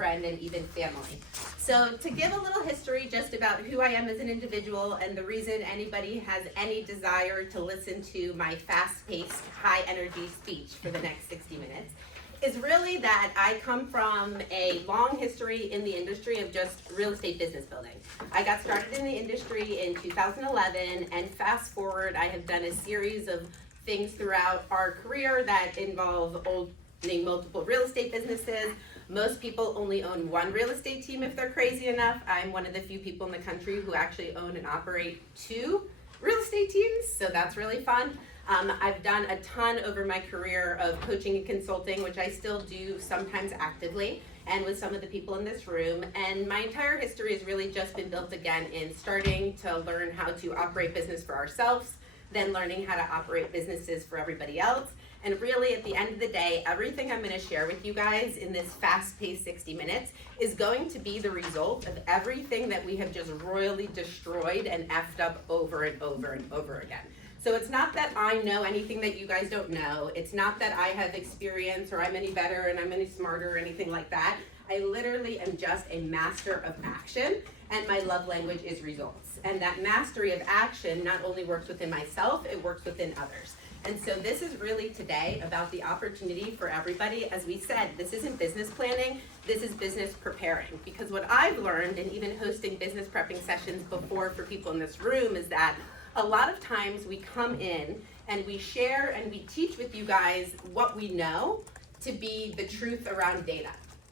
friend, and even family. So to give a little history just about who I am as an individual and the reason anybody has any desire to listen to my fast-paced, high-energy speech for the next 60 minutes, is really that I come from a long history in the industry of just real estate business building. I got started in the industry in 2011, and fast forward, I have done a series of things throughout our career that involve owning multiple real estate businesses. Most people only own one real estate team if they're crazy enough. I'm one of the few people in the country who actually own and operate 2 real estate teams, so that's really fun. I've done a ton over my career of coaching and consulting, which I still do sometimes actively, and with some of the people in this room. And my entire history has really just been built again in starting to learn how to operate business for ourselves, then learning how to operate businesses for everybody else. And really, at the end of the day, everything I'm going to share with you guys in this fast-paced 60 minutes is going to be the result of everything that we have just royally destroyed and effed up over and over and over again. So it's not that I know anything that you guys don't know. It's not that I have experience or I'm any better and I'm any smarter or anything like that. I literally am just a master of action, and my love language is results. And that mastery of action not only works within myself, it works within others. And so this is really today about the opportunity for everybody. As we said, this isn't business planning, this is business preparing. Because what I've learned, and even hosting business prepping sessions before for people in this room, is that a lot of times we come in and we share and we teach with you guys what we know to be the truth around data.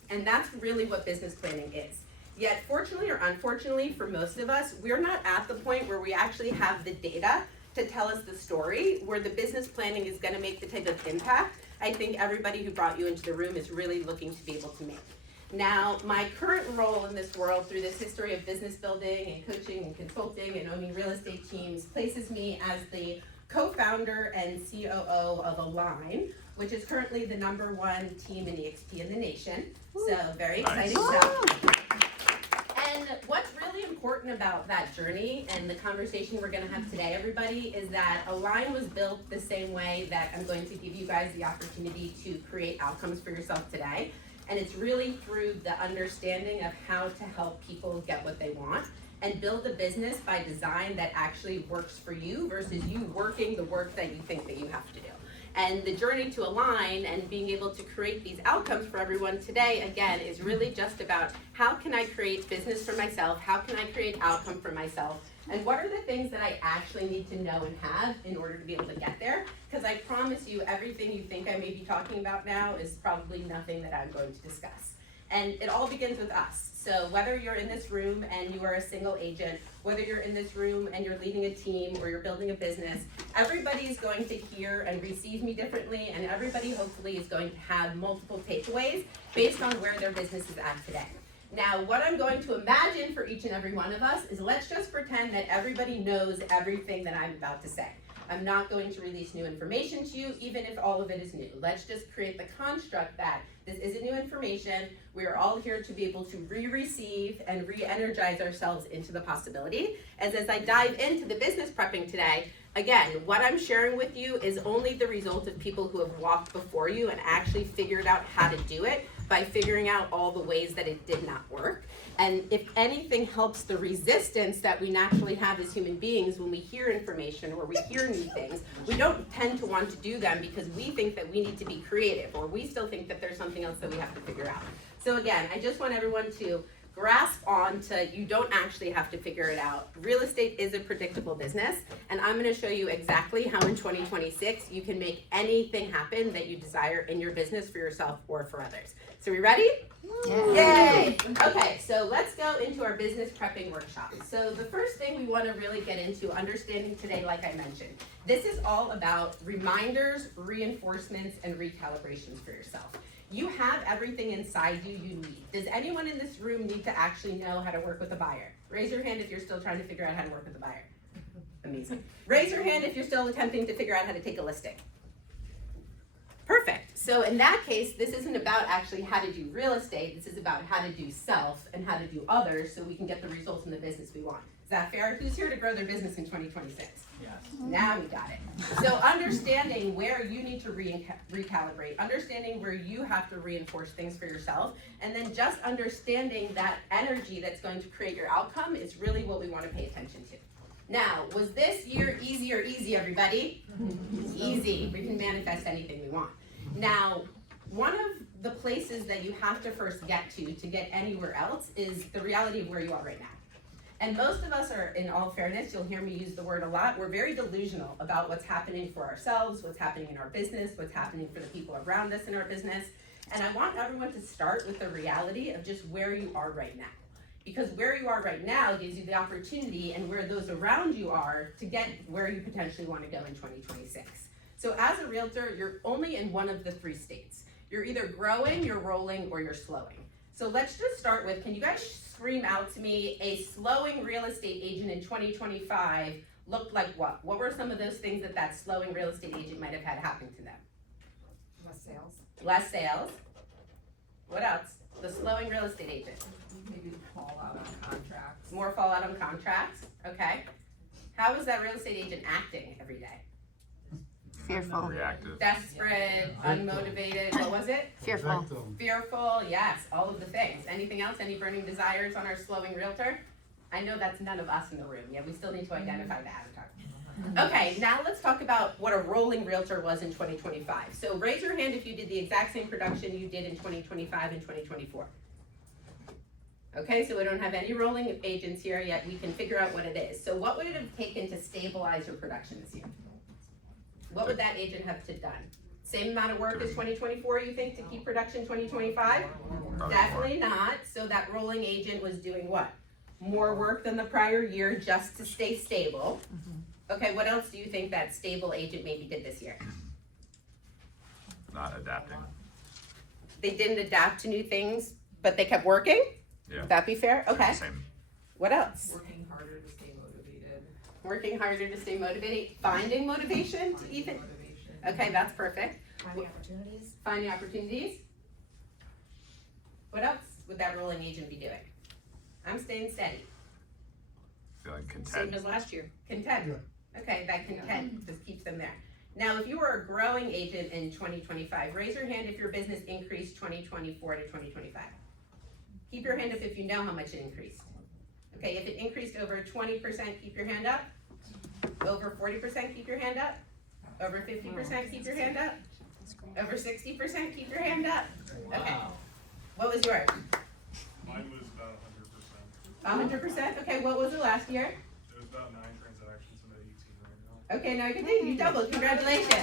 And that's really what business planning is. Yet fortunately or unfortunately for most of us, we're not at the point where we actually have the data to tell us the story, where the business planning is going to make the type of impact I think everybody who brought you into the room is really looking to be able to make. Now, my current role in this world through this history of business building and coaching and consulting and owning real estate teams places me as the co-founder and COO of Align, which is currently the #1 team in EXP in the nation. So very exciting stuff. And what's really important about that journey and the conversation we're going to have today, everybody, is that Align was built the same way that I'm going to give you guys the opportunity to create outcomes for yourself today. And it's really through the understanding of how to help people get what they want and build a business by design that actually works for you versus you working the work that you think that you have to do. And the journey to Align and being able to create these outcomes for everyone today, again, is really just about how can I create business for myself? How can I create outcome for myself? And what are the things that I actually need to know and have in order to be able to get there? Because I promise you, everything you think I may be talking about now is probably nothing that I'm going to discuss. And it all begins with us. So whether you're in this room and you are a single agent, whether you're in this room and you're leading a team or you're building a business, everybody's going to hear and receive me differently, and everybody hopefully is going to have multiple takeaways based on where their business is at today. Now, what I'm going to imagine for each and every one of us is let's just pretend that everybody knows everything that I'm about to say. I'm not going to release new information to you, even if all of it is new. Let's just create the construct that this isn't new information. We are all here to be able to re-receive and re-energize ourselves into the possibility. As I dive into the business prepping today, again, what I'm sharing with you is only the result of people who have walked before you and actually figured out how to do it by figuring out all the ways that it did not work. And if anything helps the resistance that we naturally have as human beings when we hear information or we hear new things, we don't tend to want to do them because we think that we need to be creative, or we still think that there's something else that we have to figure out. So again, I just want everyone to grasp on to you don't actually have to figure it out. Real estate is a predictable business, and I'm going to show you exactly how in 2026 you can make anything happen that you desire in your business for yourself or for others. So we ready? Yeah. Yay! Okay, so let's go into our business prepping workshop. So the first thing we want to really get into understanding today, like I mentioned, this is all about reminders, reinforcements, and recalibrations for yourself. You have everything inside you need. Does anyone in this room need to actually know how to work with a buyer? Raise your hand if you're still trying to figure out how to work with a buyer. Amazing. Raise your hand if you're still attempting to figure out how to take a listing. Perfect. So in that case, this isn't about actually how to do real estate. This is about how to do self and how to do others so we can get the results in the business we want. Is that fair? Who's here to grow their business in 2026? Yes. Now we got it. So understanding where you need to recalibrate, understanding where you have to reinforce things for yourself, and then just understanding that energy that's going to create your outcome is really what we want to pay attention to. Now, was this year easy or easy, everybody? Easy. We can manifest anything we want. Now, one of the places that you have to first get to get anywhere else is the reality of where you are right now. And most of us are, in all fairness, you'll hear me use the word a lot, we're very delusional about what's happening for ourselves, what's happening in our business, what's happening for the people around us in our business. And I want everyone to start with the reality of just where you are right now. Because where you are right now gives you the opportunity, and where those around you are, to get where you potentially want to go in 2026. So as a realtor, you're only in one of the three states. You're either growing, you're rolling, or you're slowing. So let's just start with, can you guys scream out to me, a slowing real estate agent in 2025 looked like what? What were some of those things that slowing real estate agent might have had happen to them? Less sales. Less sales. What else? The slowing real estate agent. Maybe fallout on contracts. More fallout on contracts, okay. How is that real estate agent acting every day? Fearful. Reactive. Desperate, unmotivated, what was it? Fearful. Fearful, yes, all of the things. Anything else? Any burning desires on our slowing realtor? I know that's none of us in the room. Yeah, we still need to identify the avatar. Okay, now let's talk about what a rolling realtor was in 2025. So raise your hand if you did the exact same production you did in 2025 and 2024. Okay, so we don't have any rolling agents here yet. We can figure out what it is. So what would it have taken to stabilize your production this year? What would that agent have to done? Same amount of work as 2024, you think, to keep production 2025? Definitely not. So that rolling agent was doing what? More work than the prior year just to stay stable. Okay, what else do you think that stable agent maybe did this year? Not adapting. They didn't adapt to new things, but they kept working? Yeah. Would that be fair? Okay. Same. What else? Working harder to stay motivated. Working harder to stay motivated, finding motivation to even, Motivation. okay, that's perfect. Finding opportunities. Finding opportunities. What else would that rolling agent be doing? I'm staying steady. Feeling Same content. as last year. Content. Okay, that content just keeps them there. Now, if you were a growing agent in 2025, raise your hand if your business increased 2024 to 2025. Keep your hand up if you know how much it increased. Okay, if it increased over 20%, keep your hand up. Over 40%, keep your hand up. Over 50%, keep your hand up. Over 60%, keep your hand up. Okay. What was yours? Mine was about 100%. 100%? Okay, what was it last year? It was about 9 transactions and about 18 right now. Okay, now you doubled. Congratulations.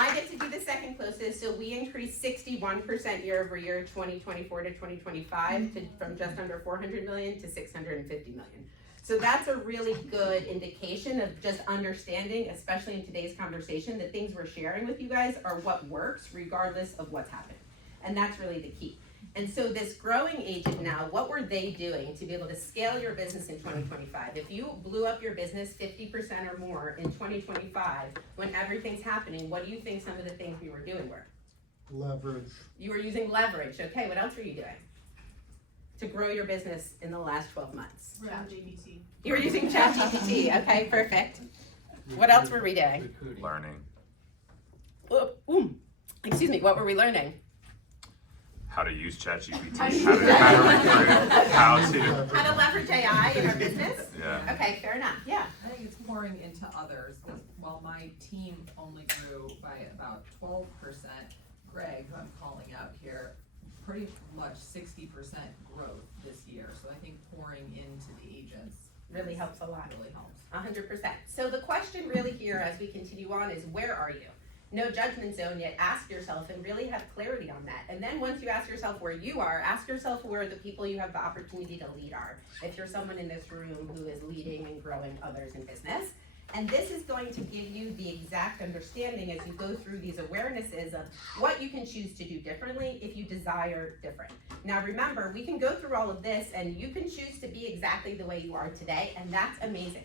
I get to do the second closest, so we increased 61% year over year, 2024 to 2025, from just under 400 million to 650 million. So that's a really good indication of just understanding, especially in today's conversation, that things we're sharing with you guys are what works regardless of what's happening. And that's really the key. And so this growing agent now, what were they doing to be able to scale your business in 2025? If you blew up your business 50% or more in 2025, when everything's happening, what do you think some of the things we were doing were? Leverage. You were using leverage. Okay, what else were you doing to grow your business in the last 12 months? ChatGPT. You were using ChatGPT. Okay, perfect. What else were we doing? Learning. Excuse me, what were we learning? How to use ChatGPT. How to use How to recruit. How to leverage AI in our business? Yeah. Okay, fair enough. Yeah. I think it's pouring into others. While my team only grew by about 12%, Greg, who I'm calling out here, pretty much 60% growth this year. So I think pouring into the agents Really helps a lot. really helps. 100%. So the question really here as we continue on is, where are you? No judgment zone yet. Ask yourself and really have clarity on that. And then once you ask yourself where you are, ask yourself where the people you have the opportunity to lead are. If you're someone in this room who is leading and growing others in business. And this is going to give you the exact understanding as you go through these awarenesses of what you can choose to do differently if you desire different. Now remember, we can go through all of this and you can choose to be exactly the way you are today, and that's amazing.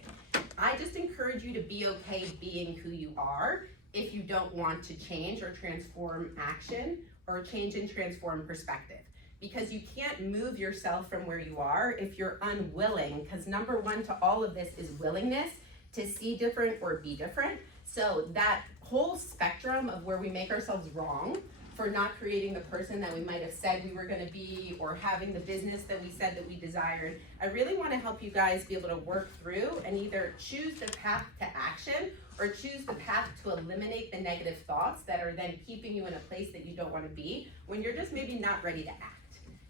I just encourage you to be okay being who you are if you don't want to change or transform action or change and transform perspective. because you can't move yourself from where you are if you're unwilling, because number one to all of this is willingness to see different or be different. So that whole spectrum of where we make ourselves wrong for not creating the person that we might have said we were going to be, or having the business that we said that we desired, I really want to help you guys be able to work through and either choose the path to action or choose the path to eliminate the negative thoughts that are then keeping you in a place that you don't want to be when you're just maybe not ready to act.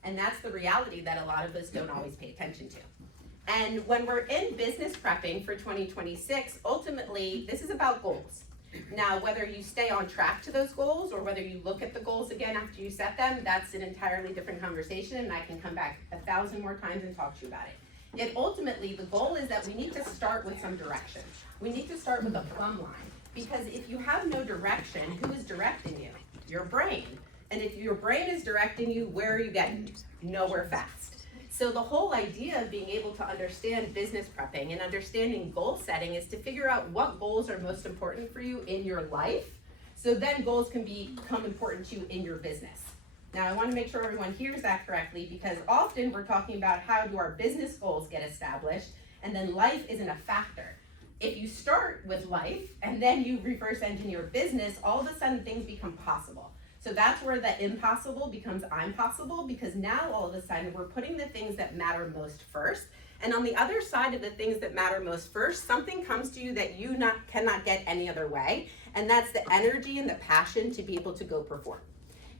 And that's the reality that a lot of us don't always pay attention to. And when we're in business prepping for 2026, ultimately, this is about goals. Now, whether you stay on track to those goals or whether you look at the goals again after you set them, that's an entirely different conversation, and I can come back 1,000 more times and talk to you about it. Yet ultimately, the goal is that we need to start with some direction. We need to start with a plumb line, because if you have no direction, who is directing you? Your brain. And if your brain is directing you, where are you getting? Nowhere fast. So the whole idea of being able to understand business prepping and understanding goal setting is to figure out what goals are most important for you in your life, so then goals can become important to you in your business. Now, I want to make sure everyone hears that correctly, because often we're talking about how do our business goals get established, and then life isn't a factor. If you start with life and then you reverse engineer business, all of a sudden things become possible. So that's where the impossible becomes I'm possible, because now all of a sudden we're putting the things that matter most first. And on the other side of the things that matter most first, something comes to you that you cannot get any other way. And that's the energy and the passion to be able to go perform.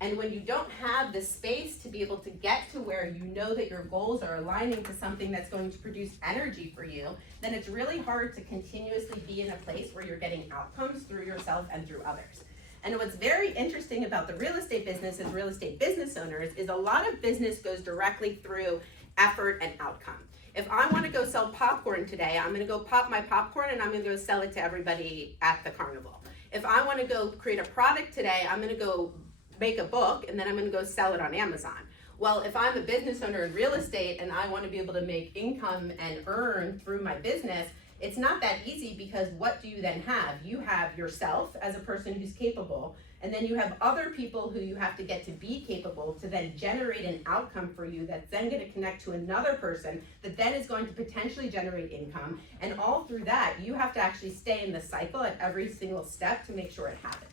And when you don't have the space to be able to get to where you know that your goals are aligning to something that's going to produce energy for you, then it's really hard to continuously be in a place where you're getting outcomes through yourself and through others. And what's very interesting about the real estate business as real estate business owners is a lot of business goes directly through effort and outcome. If I want to go sell popcorn today, I'm going to go pop my popcorn and I'm going to go sell it to everybody at the carnival. If I want to go create a product today, I'm going to go make a book and then I'm going to go sell it on Amazon. Well, if I'm a business owner in real estate and I want to be able to make income and earn through my business, it's not that easy, because what do you then have? You have yourself as a person who's capable, and then you have other people who you have to get to be capable to then generate an outcome for you that's then going to connect to another person that then is going to potentially generate income. And all through that, you have to actually stay in the cycle at every single step to make sure it happens.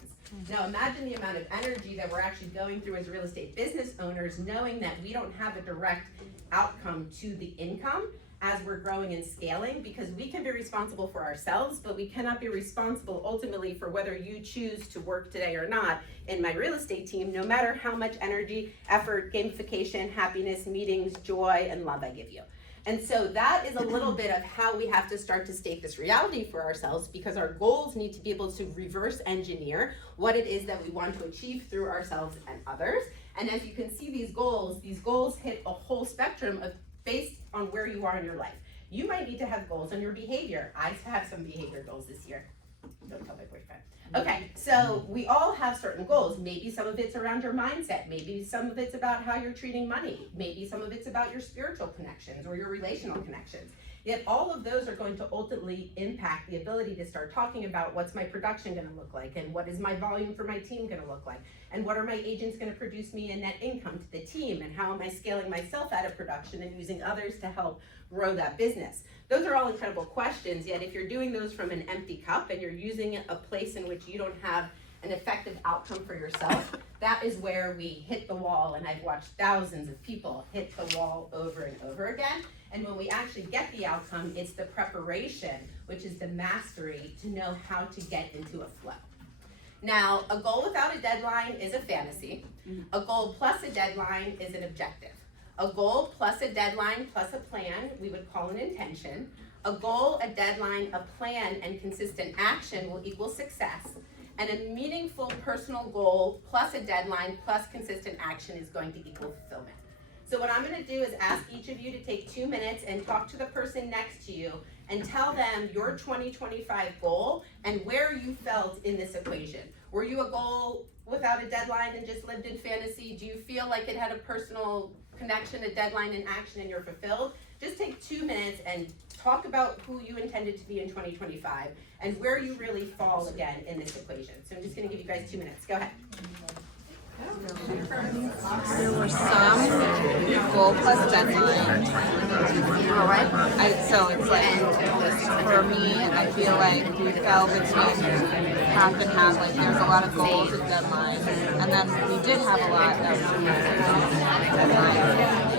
Now imagine the amount of energy that we're actually going through as real estate business owners, knowing that we don't have a direct outcome to the income as we're growing and scaling, because we can be responsible for ourselves, but we cannot be responsible ultimately for whether you choose to work today or not in my real estate team, no matter how much energy, effort, gamification, happiness, meetings, joy, and love I give you. And so that is a little bit of how we have to start to state this reality for ourselves, because our goals need to be able to reverse engineer what it is that we want to achieve through ourselves and others. And as you can see, these goals hit a whole spectrum of based on where you are in your life. You might need to have goals on your behavior. I have some behavior goals this year. Don't tell my boyfriend. Okay, so we all have certain goals. Maybe some of it's around your mindset. Maybe some of it's about how you're treating money. Maybe some of it's about your spiritual connections or your relational connections. Yet all of those are going to ultimately impact the ability to start talking about what's my production going to look like, and what is my volume for my team going to look like, and what are my agents going to produce me in net income to the team, and how am I scaling myself out of production and using others to help grow that business. Those are all incredible questions, yet if you're doing those from an empty cup and you're using a place in which you don't have an effective outcome for yourself, that is where we hit the wall. And I've watched thousands of people hit the wall over and over again. And when we actually get the outcome, it's the preparation, which is the mastery to know how to get into a flow. Now, a goal without a deadline is a fantasy. A goal plus a deadline is an objective. A goal plus a deadline plus a plan, we would call an intention. A goal, a deadline, a plan, and consistent action will equal success. And a meaningful personal goal plus a deadline plus consistent action is going to equal fulfillment. So what I'm going to do is ask each of you to take 2 minutes and talk to the person next to you and tell them your 2025 goal and where you felt in this equation. Were you a goal without a deadline and just lived in fantasy? Do you feel like it had a personal connection, a deadline, and action, and you're fulfilled? Just take 2 minutes and talk about who you intended to be in 2025 and where you really fall again in this equation. So I'm just going to give you guys 2 minutes. Go ahead. There were some goal plus deadline. For what? So it's like, for me, I feel like we fell between half and half. Like there's a lot of goals and deadlines, and then we did have a lot of deadlines.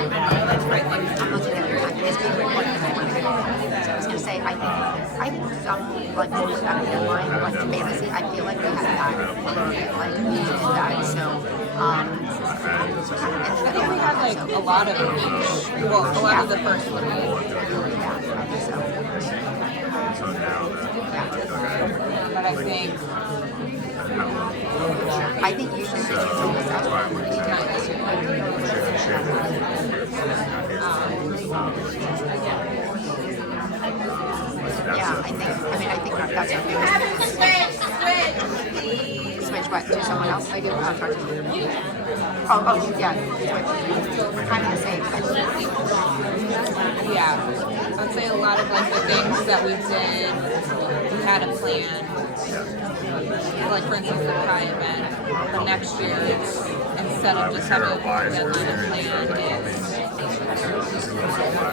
I'm looking at this paper. I was gonna say, I think some like most out of the line, like fantasy, I feel like we had that a little bit, like we did that. So, I think we had like a lot of each. Well, a lot of the first three. yeah, I think so. But I think you should just fill this out. Yeah, I think that's what switch what? To someone else? I do. I'll talk to you. Oh, yeah. Switch. We're kind of the same. yeah, I'd say a lot of like the things that we did, we had a plan. Like for instance, the pie event for next year, instead of just having a deadline and plan, is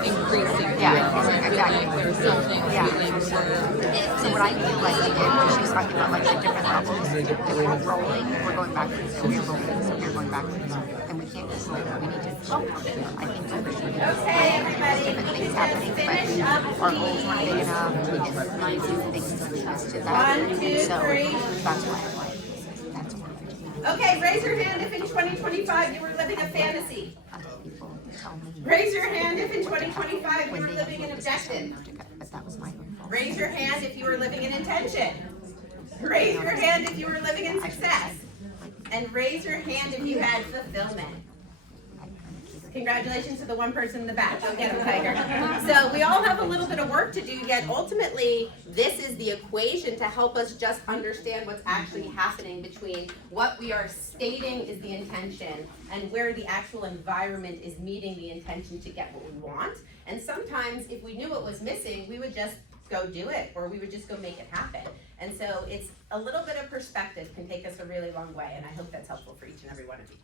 increasing. Yeah, exactly. Like there's something So what I feel like we did was she was talking about like the different levels. If we're rolling, we're going backwards. So we're rolling, so we're going backwards. And we can't just roll. We need to I think that we should different things happening, but our goals weren't big enough. We didn't do things to lead us to that. 1, 2, 3. So that's why I'm like, that's one. Okay, raise your hand if in 2025 you were living a fantasy. People tell me. Raise your hand if in 2025 you When were they living an objective. But that was my own fault. Raise your hand if you were living in intention. Raise your hand if you were living in success. And raise your hand if you had fulfillment. Congratulations to the one person in the back. Go get him, Tiger. So we all have a little bit of work to do, yet ultimately this is the equation to help us just understand what's actually happening between what we are stating is the intention and where the actual environment is meeting the intention to get what we want. And sometimes if we knew what was missing, we would just go do it, or we would just go make it happen. And so it's a little bit of perspective can take us a really long way, and I hope that's helpful for each and every one of you.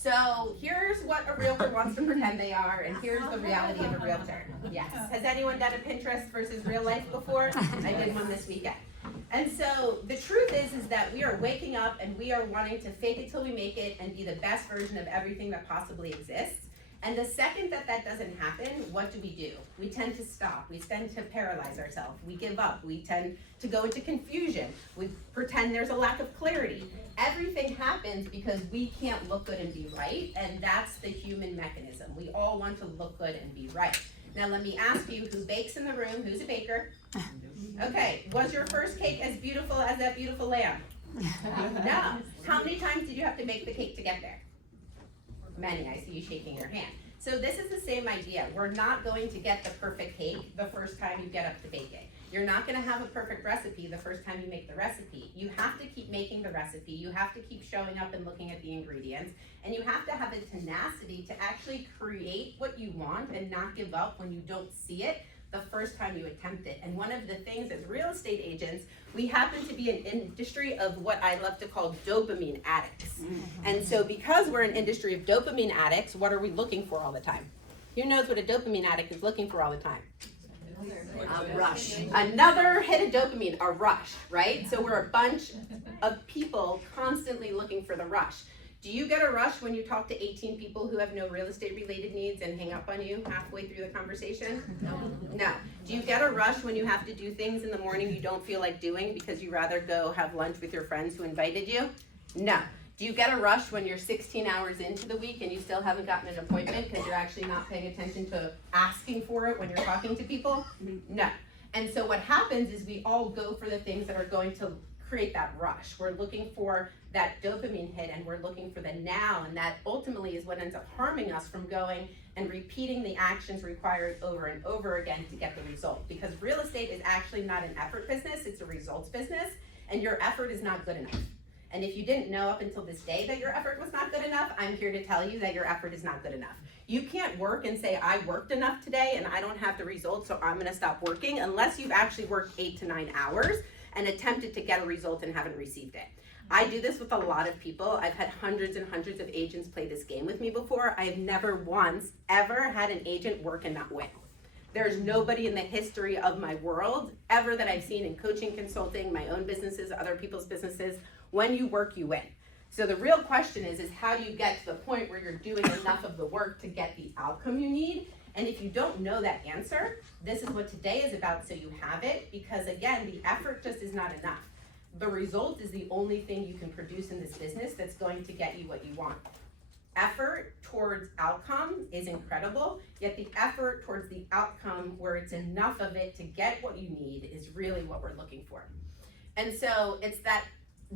So here's what a realtor wants to pretend they are, and here's the reality of a realtor. Yes. Has anyone done a Pinterest versus real life before? I did one this weekend. And so the truth is that we are waking up and we are wanting to fake it till we make it and be the best version of everything that possibly exists. And the second that that doesn't happen, what do? We tend to stop. We tend to paralyze ourselves. We give up. We tend to go into confusion. We pretend there's a lack of clarity. Everything happens because we can't look good and be right, and that's the human mechanism. We all want to look good and be right. Now let me ask you, who bakes in the room? Who's a baker? Okay, was your first cake as beautiful as that beautiful lamb? No. How many times did you have to make the cake to get there? Many. I see you shaking your hand. So this is the same idea. We're not going to get the perfect cake the first time you get up to bake it. You're not going to have a perfect recipe the first time you make the recipe. You have to keep making the recipe. You have to keep showing up and looking at the ingredients. And you have to have a tenacity to actually create what you want and not give up when you don't see it the first time you attempt it. And one of the things as real estate agents, we happen to be an industry of what I love to call dopamine addicts. And so because we're an industry of dopamine addicts, what are we looking for all the time? Who knows what a dopamine addict is looking for all the time? A rush. Another hit of dopamine, a rush, right? So we're a bunch of people constantly looking for the rush. Do you get a rush when you talk to 18 people who have no real estate related needs and hang up on you halfway through the conversation? No. Do you get a rush when you have to do things in the morning you don't feel like doing because you rather go have lunch with your friends who invited you? No. Do you get a rush when you're 16 hours into the week and you still haven't gotten an appointment because you're actually not paying attention to asking for it when you're talking to people? No. And so what happens is we all go for the things that are going to create that rush. We're looking for that dopamine hit and we're looking for the now, and that ultimately is what ends up harming us from going and repeating the actions required over and over again to get the result. Because real estate is actually not an effort business, it's a results business, and your effort is not good enough. And if you didn't know up until this day that your effort was not good enough, I'm here to tell you that your effort is not good enough. You can't work and say, I worked enough today and I don't have the results, so I'm gonna stop working, unless you've actually worked 8 to 9 hours and attempted to get a result and haven't received it. I do this with a lot of people. I've had hundreds and hundreds of agents play this game with me before. I have never once ever had an agent work and not win. There's nobody in the history of my world ever that I've seen in coaching, consulting, my own businesses, other people's businesses. When you work, you win. So the real question is how do you get to the point where you're doing enough of the work to get the outcome you need? And if you don't know that answer, this is what today is about, so you have it, because again, the effort just is not enough. The result is the only thing you can produce in this business that's going to get you what you want. Effort towards outcome is incredible, yet the effort towards the outcome where it's enough of it to get what you need is really what we're looking for. And so it's that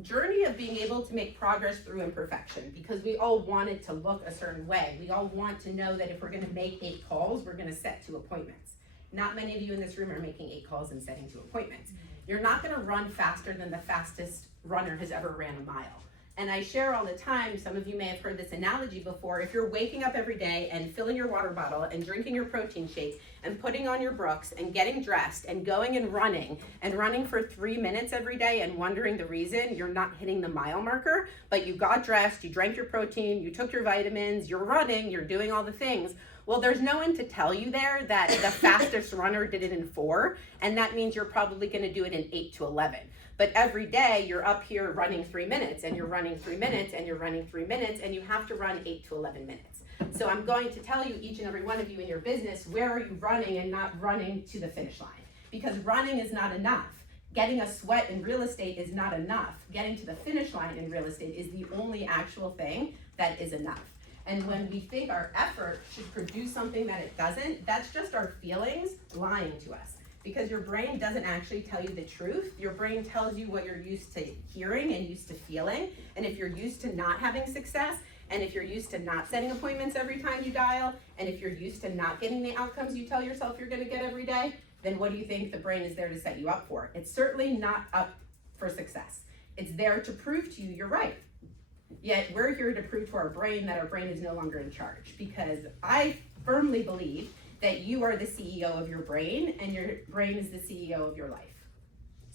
journey of being able to make progress through imperfection, because we all want it to look a certain way. We all want to know that if we're going to make 8 calls, we're going to set 2 appointments. Not many of you in this room are making 8 calls and setting 2 appointments. You're not going to run faster than the fastest runner has ever ran a mile. And I share all the time, some of you may have heard this analogy before, if you're waking up every day and filling your water bottle and drinking your protein shake and putting on your Brooks and getting dressed and going and running for 3 minutes every day and wondering the reason you're not hitting the mile marker, but you got dressed, you drank your protein, you took your vitamins, you're running, you're doing all the things. Well, there's no one to tell you there that the fastest runner did it in 4, and that means you're probably going to do it in 8 to 11. But every day you're up here running 3 minutes, and you're running 3 minutes, and you're running 3 minutes, and you have to run 8 to 11 minutes. So I'm going to tell you, each and every one of you in your business, where are you running and not running to the finish line? Because running is not enough. Getting a sweat in real estate is not enough. Getting to the finish line in real estate is the only actual thing that is enough. And when we think our effort should produce something that it doesn't, that's just our feelings lying to us. Because your brain doesn't actually tell you the truth. Your brain tells you what you're used to hearing and used to feeling. And if you're used to not having success, and if you're used to not setting appointments every time you dial, and if you're used to not getting the outcomes you tell yourself you're gonna get every day, then what do you think the brain is there to set you up for? It's certainly not up for success. It's there to prove to you you're right. Yet we're here to prove to our brain that our brain is no longer in charge, because I firmly believe that you are the CEO of your brain and your brain is the CEO of your life.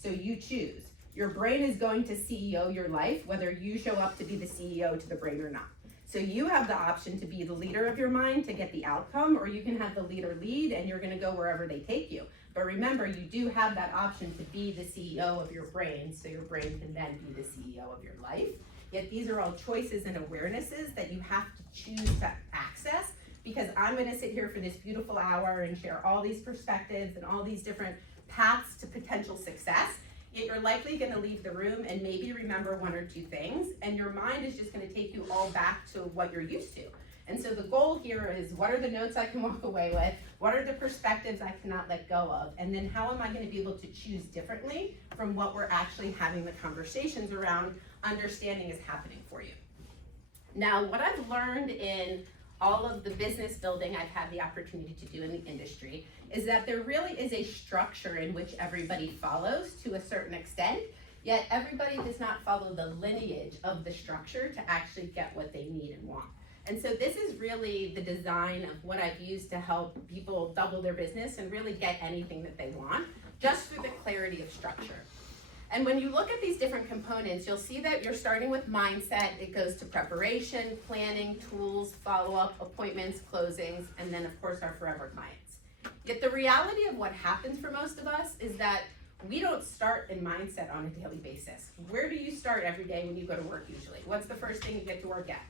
So you choose. Your brain is going to CEO your life, whether you show up to be the CEO to the brain or not. So you have the option to be the leader of your mind to get the outcome, or you can have the leader lead and you're gonna go wherever they take you. But remember, you do have that option to be the CEO of your brain, so your brain can then be the CEO of your life. Yet these are all choices and awarenesses that you have to choose to access, because I'm gonna sit here for this beautiful hour and share all these perspectives and all these different paths to potential success. Yet you're likely gonna leave the room and maybe remember 1 or 2 things, and your mind is just gonna take you all back to what you're used to. And so the goal here is, what are the notes I can walk away with? What are the perspectives I cannot let go of? And then how am I gonna be able to choose differently from what we're actually having the conversations around understanding is happening for you? Now, what I've learned in all of the business building I've had the opportunity to do in the industry is that there really is a structure in which everybody follows to a certain extent, yet everybody does not follow the lineage of the structure to actually get what they need and want. And so this is really the design of what I've used to help people double their business and really get anything that they want, just through the clarity of structure. And when you look at these different components, you'll see that you're starting with mindset. It goes to preparation, planning, tools, follow-up, appointments, closings, and then of course our forever clients. Yet the reality of what happens for most of us is that we don't start in mindset on a daily basis. Where do you start every day when you go to work usually? What's the first thing you get to work at?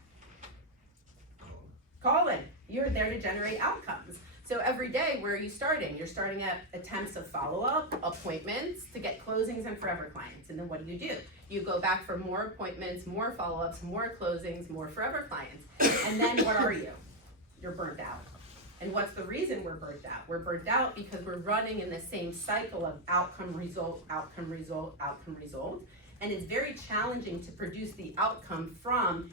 Calling. You're there to generate outcomes. So every day, where are you starting? You're starting at attempts of follow-up, appointments to get closings and forever clients. And then what do? You go back for more appointments, more follow-ups, more closings, more forever clients. And then what are you? You're burnt out. And what's the reason we're burnt out? We're burnt out because we're running in the same cycle of outcome, result, outcome, result, outcome, result. And it's very challenging to produce the outcome from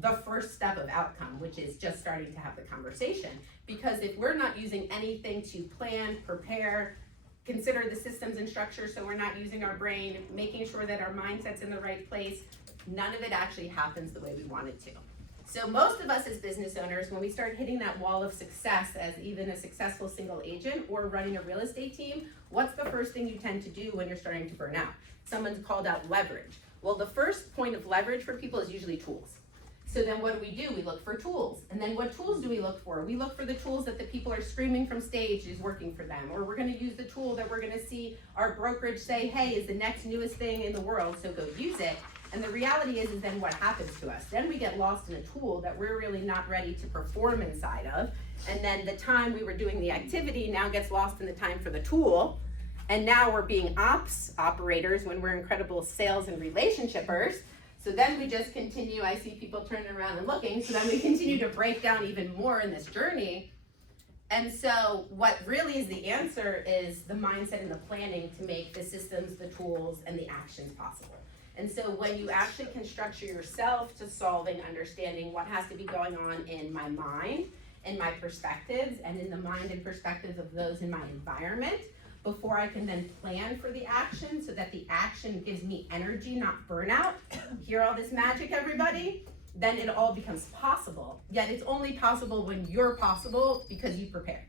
the first step of outcome, which is just starting to have the conversation. Because if we're not using anything to plan, prepare, consider the systems and structure, so we're not using our brain, making sure that our mindset's in the right place, none of it actually happens the way we want it to. So most of us as business owners, when we start hitting that wall of success as even a successful single agent or running a real estate team, what's the first thing you tend to do when you're starting to burn out? Someone's called out leverage. Well, the first point of leverage for people is usually tools. So then what do? We look for tools. And then what tools do we look for? We look for the tools that the people are screaming from stage is working for them. Or we're gonna use the tool that we're gonna see our brokerage say, hey, is the next newest thing in the world, so go use it. And the reality is then what happens to us? Then we get lost in a tool that we're really not ready to perform inside of. And then the time we were doing the activity now gets lost in the time for the tool. And now we're being operators when we're incredible sales and relationshipers. So then we just continue, I see people turning around and looking, so then we continue to break down even more in this journey. And so what really is the answer is the mindset and the planning to make the systems, the tools, and the actions possible. And so when you actually can structure yourself to solving, understanding what has to be going on in my mind, in my perspectives, and in the mind and perspectives of those in my environment, before I can then plan for the action so that the action gives me energy, not burnout. Hear all this magic, everybody? Then it all becomes possible. Yet it's only possible when you're possible because you prepare.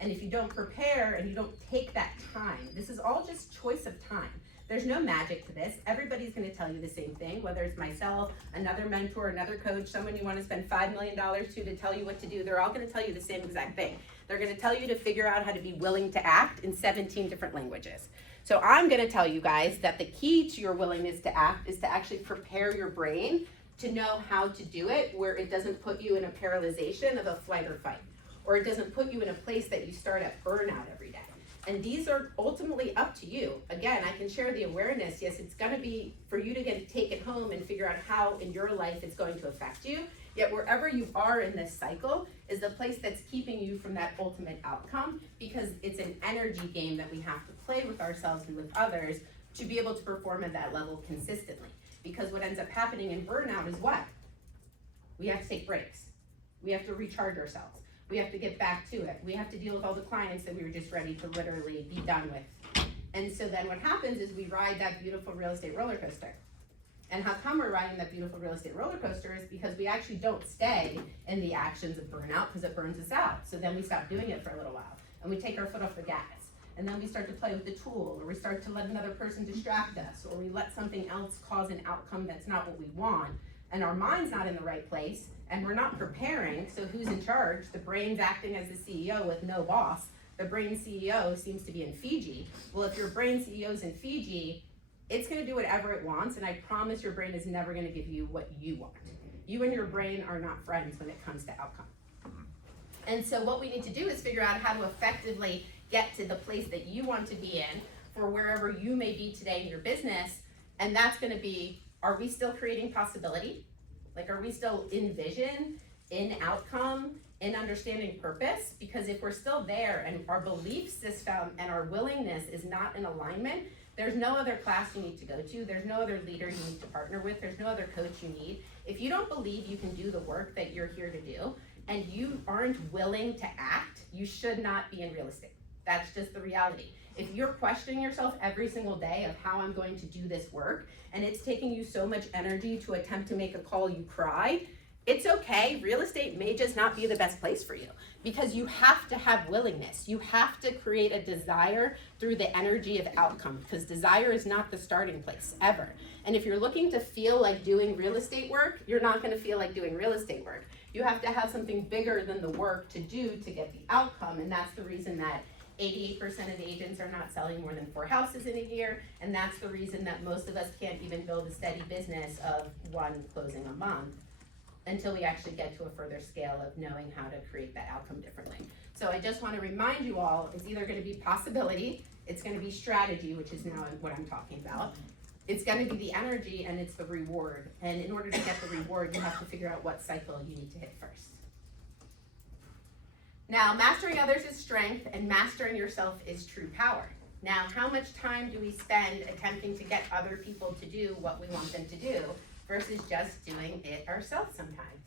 And if you don't prepare and you don't take that time, this is all just choice of time. There's no magic to this. Everybody's gonna tell you the same thing, whether it's myself, another mentor, another coach, someone you wanna spend $5 million to tell you what to do. They're all gonna tell you the same exact thing. They're gonna tell you to figure out how to be willing to act in 17 different languages. So I'm gonna tell you guys that the key to your willingness to act is to actually prepare your brain to know how to do it where it doesn't put you in a paralyzation of a flight or fight, or it doesn't put you in a place that you start at burnout every day. And these are ultimately up to you. Again, I can share the awareness. Yes, it's gonna be for you to take it home and figure out how in your life it's going to affect you. Yet wherever you are in this cycle is the place that's keeping you from that ultimate outcome, because it's an energy game that we have to play with ourselves and with others to be able to perform at that level consistently. Because what ends up happening in burnout is what? We have to take breaks. We have to recharge ourselves. We have to get back to it. We have to deal with all the clients that we were just ready to literally be done with. And so then what happens is we ride that beautiful real estate roller coaster. And how come we're riding that beautiful real estate roller coaster is because we actually don't stay in the actions of burnout because it burns us out. So then we stop doing it for a little while and we take our foot off the gas. And then we start to play with the tool, or we start to let another person distract us, or we let something else cause an outcome that's not what we want. And our mind's not in the right place, and we're not preparing. So who's in charge? The brain's acting as the CEO with no boss. The brain CEO seems to be in Fiji. Well, if your brain CEO's in Fiji, it's gonna do whatever it wants, and I promise your brain is never gonna give you what you want. You and your brain are not friends when it comes to outcome. And so what we need to do is figure out how to effectively get to the place that you want to be in for wherever you may be today in your business. And that's gonna be, are we still creating possibility? Like, are we still in vision, in outcome, in understanding purpose? Because if we're still there and our belief system and our willingness is not in alignment, there's no other class you need to go to. There's no other leader you need to partner with. There's no other coach you need. If you don't believe you can do the work that you're here to do and you aren't willing to act, you should not be in real estate. That's just the reality. If you're questioning yourself every single day of how I'm going to do this work, and it's taking you so much energy to attempt to make a call you cry, it's okay. Real estate may just not be the best place for you, because you have to have willingness. You have to create a desire through the energy of outcome, because desire is not the starting place ever. And if you're looking to feel like doing real estate work, you're not going to feel like doing real estate work. You have to have something bigger than the work to do to get the outcome. And that's the reason that 88% of agents are not selling more than 4 houses in a year, and that's the reason that most of us can't even build a steady business of 1 closing a month until we actually get to a further scale of knowing how to create that outcome differently. So I just want to remind you all, it's either going to be possibility, it's going to be strategy, which is now what I'm talking about, it's going to be the energy, and it's the reward. And in order to get the reward, you have to figure out what cycle you need to hit first. Now, mastering others is strength, and mastering yourself is true power. Now, how much time do we spend attempting to get other people to do what we want them to do versus just doing it ourselves sometimes?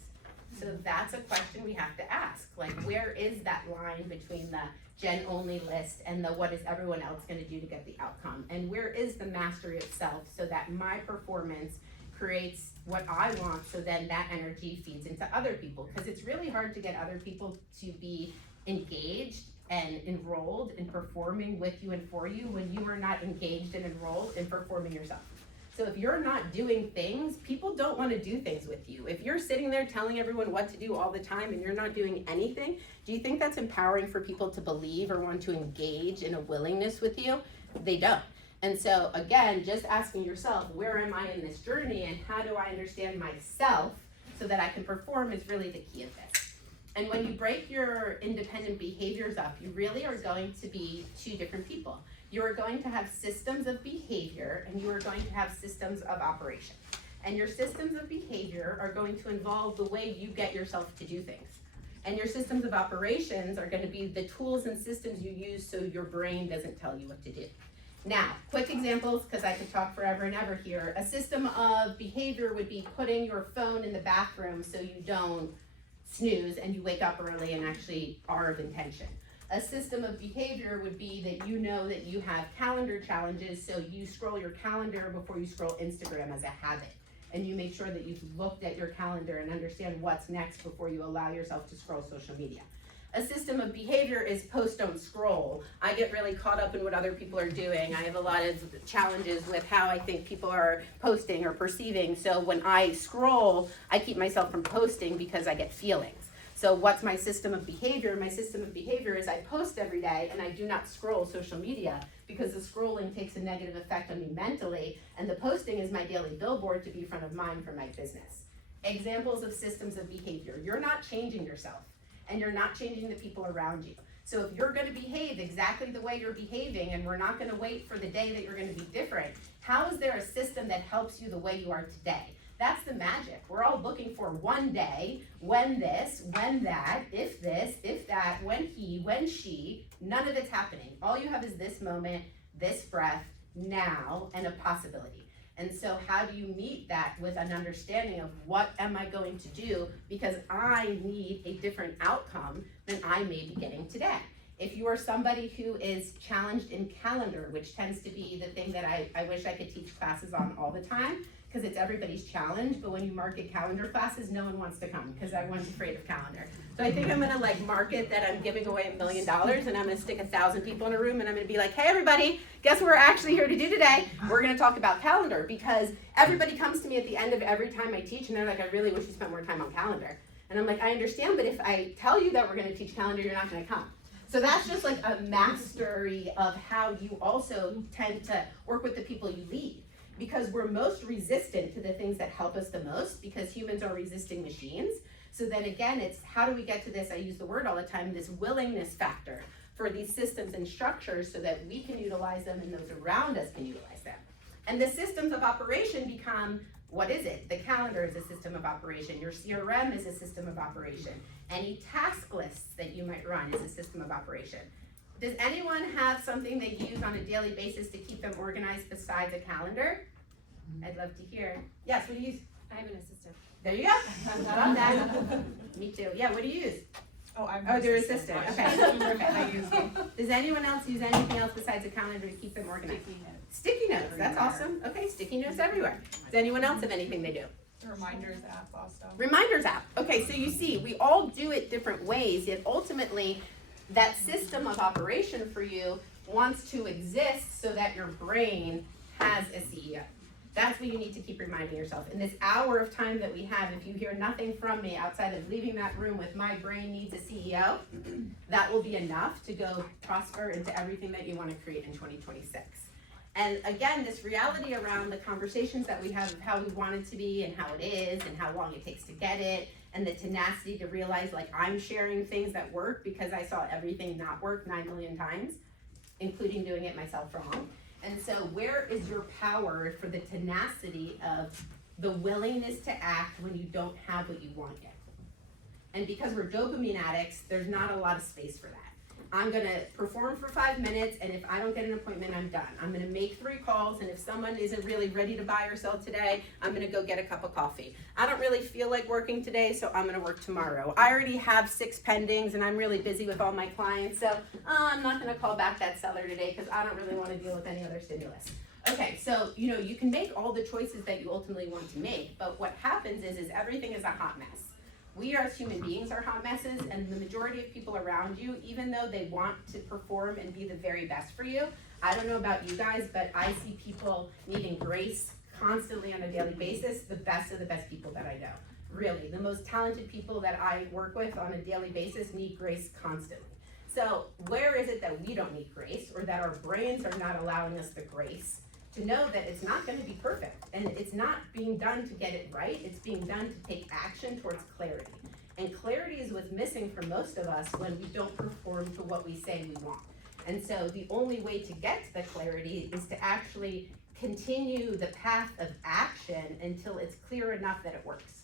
So that's a question we have to ask. Like, where is that line between the gen-only list and the what is everyone else going to do to get the outcome? And where is the mastery itself so that my performance creates what I want, so then that energy feeds into other people? Because it's really hard to get other people to be engaged and enrolled in performing with you and for you when you are not engaged and enrolled in performing yourself. So if you're not doing things, people don't want to do things with you. If you're sitting there telling everyone what to do all the time and you're not doing anything, do you think that's empowering for people to believe or want to engage in a willingness with you? They don't. And so again, just asking yourself, where am I in this journey and how do I understand myself so that I can perform is really the key of this. And when you break your independent behaviors up, you really are going to be two different people. You are going to have systems of behavior and you are going to have systems of operation. And your systems of behavior are going to involve the way you get yourself to do things. And your systems of operations are going to be the tools and systems you use so your brain doesn't tell you what to do. Now, quick examples, because I could talk forever and ever here. A system of behavior would be putting your phone in the bathroom so you don't snooze and you wake up early and actually are of intention. A system of behavior would be that you know that you have calendar challenges, so you scroll your calendar before you scroll Instagram as a habit. And you make sure that you've looked at your calendar and understand what's next before you allow yourself to scroll social media. A system of behavior is post, don't scroll. I get really caught up in what other people are doing. I have a lot of challenges with how I think people are posting or perceiving. So when I scroll, I keep myself from posting because I get feelings. So what's my system of behavior? My system of behavior is I post every day and I do not scroll social media because the scrolling takes a negative effect on me mentally, and the posting is my daily billboard to be front of mind for my business. Examples of systems of behavior. You're not changing yourself and you're not changing the people around you. So if you're gonna behave exactly the way you're behaving and we're not gonna wait for the day that you're gonna be different, how is there a system that helps you the way you are today? That's the magic. We're all looking for one day, when this, when that, if this, if that, when he, when she. None of it's happening. All you have is this moment, this breath, now, and a possibility. And so how do you meet that with an understanding of what am I going to do because I need a different outcome than I may be getting today? If you are somebody who is challenged in calendar, which tends to be the thing that I wish I could teach classes on all the time, because it's everybody's challenge, but when you market calendar classes, no one wants to come because everyone's afraid of calendar. So I think I'm gonna market that I'm giving away $1 million and I'm gonna stick 1,000 people in a room and I'm gonna be like, hey everybody, guess what we're actually here to do today? We're gonna talk about calendar, because everybody comes to me at the end of every time I teach and they're like, I really wish you spent more time on calendar. And I'm like, I understand, but if I tell you that we're gonna teach calendar, you're not gonna come. So that's just like a mastery of how you also tend to work with the people you lead. Because we're most resistant to the things that help us the most, because humans are resisting machines. So then again, it's how do we get to this, I use the word all the time, this willingness factor for these systems and structures so that we can utilize them and those around us can utilize them. And the systems of operation become, what is it? The calendar is a system of operation. Your CRM is a system of operation. Any task lists that you might run is a system of operation. Does anyone have something they use on a daily basis to keep them organized besides a calendar? I'd love to hear. Yes, what do you use? I have an assistant. There you go. Love that. Me too. Yeah, what do you use? Oh, I'm Oh, your assistant. Okay, perfect. I use them. Does anyone else use anything else besides a calendar to keep them organized? Sticky notes. That's awesome. Okay, sticky notes everywhere. Does anyone else have anything they do? The reminders app also. Reminders app. Okay, so you see, we all do it different ways, yet ultimately, that system of operation for you wants to exist so that your brain has a CEO. That's what you need to keep reminding yourself. In this hour of time that we have, if you hear nothing from me outside of leaving that room with my brain needs a CEO, that will be enough to go prosper into everything that you want to create in 2026. And again, this reality around the conversations that we have of how we want it to be and how it is and how long it takes to get it, and the tenacity to realize like I'm sharing things that work because I saw everything not work 9 million times, including doing it myself wrong. And so where is your power for the tenacity of the willingness to act when you don't have what you want yet? And because we're dopamine addicts, there's not a lot of space for that. I'm gonna perform for 5 minutes, and if I don't get an appointment, I'm done. I'm gonna make 3 calls, and if someone isn't really ready to buy or sell today, I'm gonna go get a cup of coffee. I don't really feel like working today, so I'm gonna work tomorrow. I already have 6 pendings, and I'm really busy with all my clients, so I'm not gonna call back that seller today because I don't really wanna deal with any other stimulus. Okay, so you can make all the choices that you ultimately want to make, but what happens is everything is a hot mess. We as human beings are hot messes, and the majority of people around you, even though they want to perform and be the very best for you, I don't know about you guys, but I see people needing grace, constantly on a daily basis the best of the best people that I know. Really, the most talented people that I work with on a daily basis need grace constantly. So where is it that we don't need grace, or that our brains are not allowing us the grace to know that it's not going to be perfect, and it's not being done to get it right, it's being done to take action towards clarity. And clarity is what's missing for most of us when we don't perform to what we say we want. And so the only way to get to the clarity is to actually continue the path of action until it's clear enough that it works.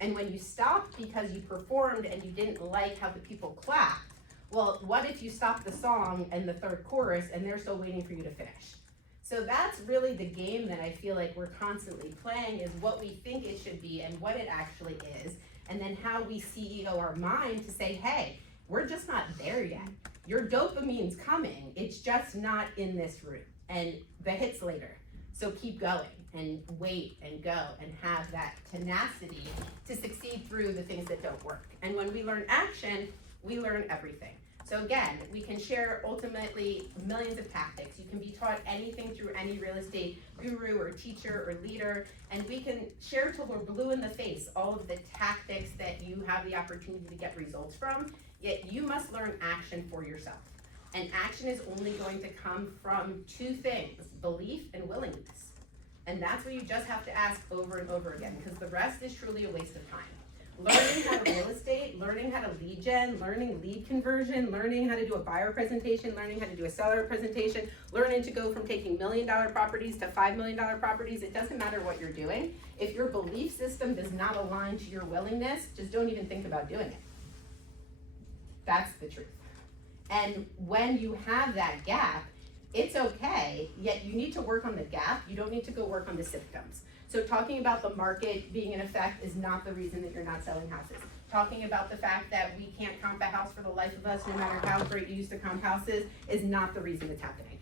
And when you stop because you performed and you didn't like how the people clapped, well, what if you stop the song and the third chorus and they're still waiting for you to finish? So that's really the game that I feel like we're constantly playing, is what we think it should be and what it actually is, and then how we CEO our mind to say, hey, we're just not there yet. Your dopamine's coming, it's just not in this route, and the hit's later. So keep going and wait and go and have that tenacity to succeed through the things that don't work. And when we learn action, we learn everything. So again, we can share ultimately millions of tactics. You can be taught anything through any real estate guru or teacher or leader, and we can share till we're blue in the face all of the tactics that you have the opportunity to get results from, yet you must learn action for yourself. And action is only going to come from two things: belief and willingness. And that's where you just have to ask over and over again, because the rest is truly a waste of time. Learning how to real estate, learning how to lead gen, learning lead conversion, learning how to do a buyer presentation, learning how to do a seller presentation, learning to go from taking $1 million properties to $5 million properties. It doesn't matter what you're doing. If your belief system does not align to your willingness, just don't even think about doing it. That's the truth. And when you have that gap, it's okay, yet you need to work on the gap. You don't need to go work on the symptoms. So talking about the market being in effect is not the reason that you're not selling houses. Talking about the fact that we can't comp a house for the life of us, no matter how great you used to comp houses, is not the reason it's happening.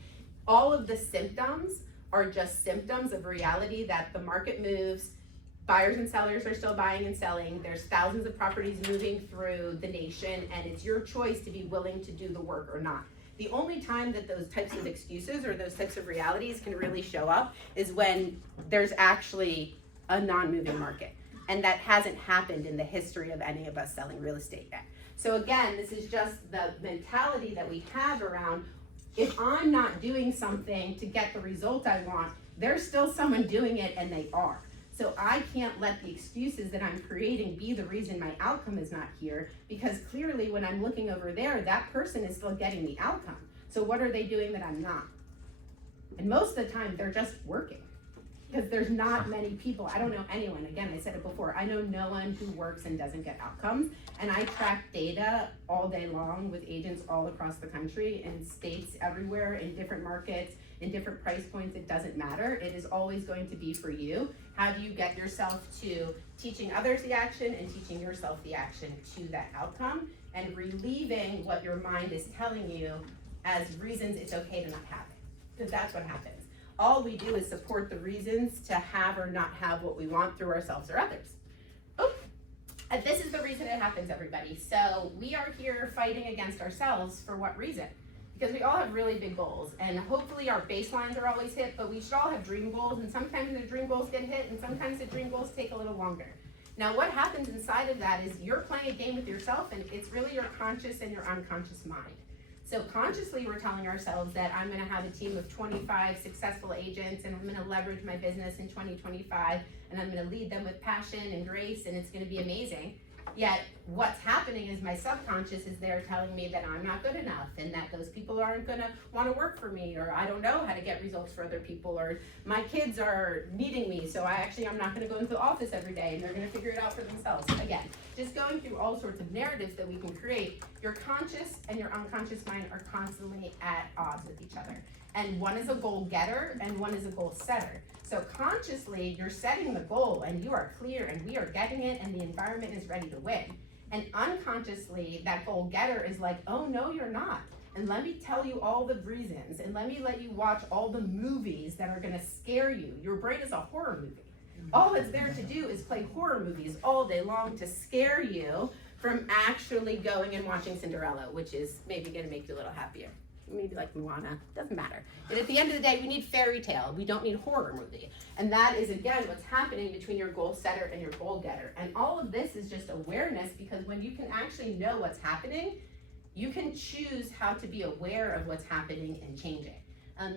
All of the symptoms are just symptoms of reality, that the market moves, buyers and sellers are still buying and selling, there's thousands of properties moving through the nation, and it's your choice to be willing to do the work or not. The only time that those types of excuses or those types of realities can really show up is when there's actually a non-moving market. And that hasn't happened in the history of any of us selling real estate yet. So again, this is just the mentality that we have around, if I'm not doing something to get the result I want, there's still someone doing it, and they are. So I can't let the excuses that I'm creating be the reason my outcome is not here, because clearly when I'm looking over there, that person is still getting the outcome. So what are they doing that I'm not? And most of the time, they're just working, because there's not many people. I don't know anyone. Again, I said it before. I know no one who works and doesn't get outcomes. And I track data all day long with agents all across the country, in states everywhere, in different markets, in different price points. It doesn't matter. It is always going to be for you. How do you get yourself to teaching others the action and teaching yourself the action to that outcome, and relieving what your mind is telling you as reasons it's okay to not have it? Because that's what happens. All we do is support the reasons to have or not have what we want through ourselves or others. Oh, and this is the reason it happens, everybody. So we are here fighting against ourselves for what reason? Because we all have really big goals, and hopefully our baselines are always hit, but we should all have dream goals, and sometimes the dream goals get hit, and sometimes the dream goals take a little longer. Now what happens inside of that is you're playing a game with yourself, and it's really your conscious and your unconscious mind. So consciously we're telling ourselves that I'm gonna have a team of 25 successful agents, and I'm gonna leverage my business in 2025, and I'm gonna lead them with passion and grace, and it's gonna be amazing. Yet what's happening is my subconscious is there telling me that I'm not good enough, and that those people aren't gonna wanna work for me, or I don't know how to get results for other people, or my kids are needing me, so I'm not gonna go into the office every day, and they're gonna figure it out for themselves. Again, just going through all sorts of narratives that we can create. Your conscious and your unconscious mind are constantly at odds with each other. And one is a goal getter and one is a goal setter. So consciously, you're setting the goal and you are clear and we are getting it and the environment is ready to win. And unconsciously, that goal getter is like, oh no, you're not. And let me tell you all the reasons, and let me let you watch all the movies that are gonna scare you. Your brain is a horror movie. All it's there to do is play horror movies all day long to scare you from actually going and watching Cinderella, which is maybe gonna make you a little happier. maybe like Moana, doesn't matter. But at the end of the day, we need fairy tale. We don't need horror movie. And that is, again, what's happening between your goal setter and your goal getter. And all of this is just awareness, because when you can actually know what's happening, you can choose how to be aware of what's happening and change it.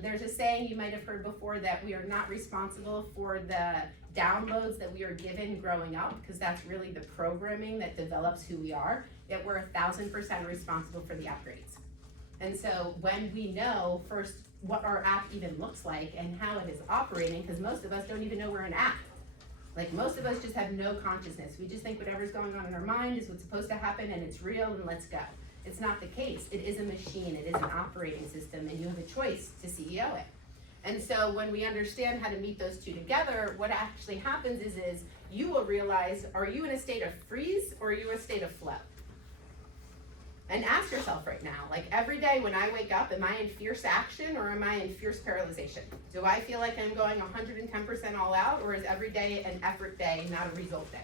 There's a saying you might have heard before that we are not responsible for the downloads that we are given growing up, because that's really the programming that develops who we are, yet we're 1,000% responsible for the upgrades. And so when we know first what our app even looks like and how it is operating, because most of us don't even know we're an app. Like most of us just have no consciousness. We just think whatever's going on in our mind is what's supposed to happen and it's real and let's go. It's not the case. It is a machine, it is an operating system, and you have a choice to CEO it. And so when we understand how to meet those two together, what actually happens is you will realize, are you in a state of freeze or are you in a state of flow? And ask yourself right now, like every day when I wake up, am I in fierce action or am I in fierce paralyzation? Do I feel like I'm going 110% all out, or is every day an effort day, not a result day?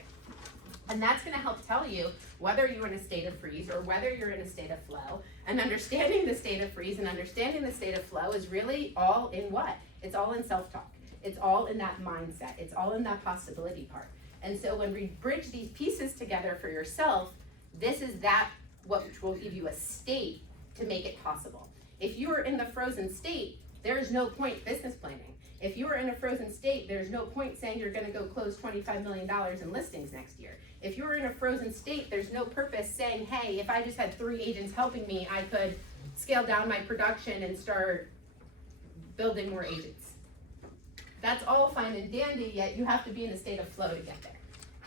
And that's gonna help tell you whether you're in a state of freeze or whether you're in a state of flow. And understanding the state of freeze and understanding the state of flow is really all in what? It's all in self-talk. It's all in that mindset. It's all in that possibility part. And so when we bridge these pieces together for yourself, this is that which will give you a state to make it possible. If you are in the frozen state, there is no point business planning. If you are in a frozen state, there's no point saying you're gonna go close $25 million in listings next year. If you're in a frozen state, there's no purpose saying, hey, if I just had 3 agents helping me, I could scale down my production and start building more agents. That's all fine and dandy, yet you have to be in a state of flow to get there.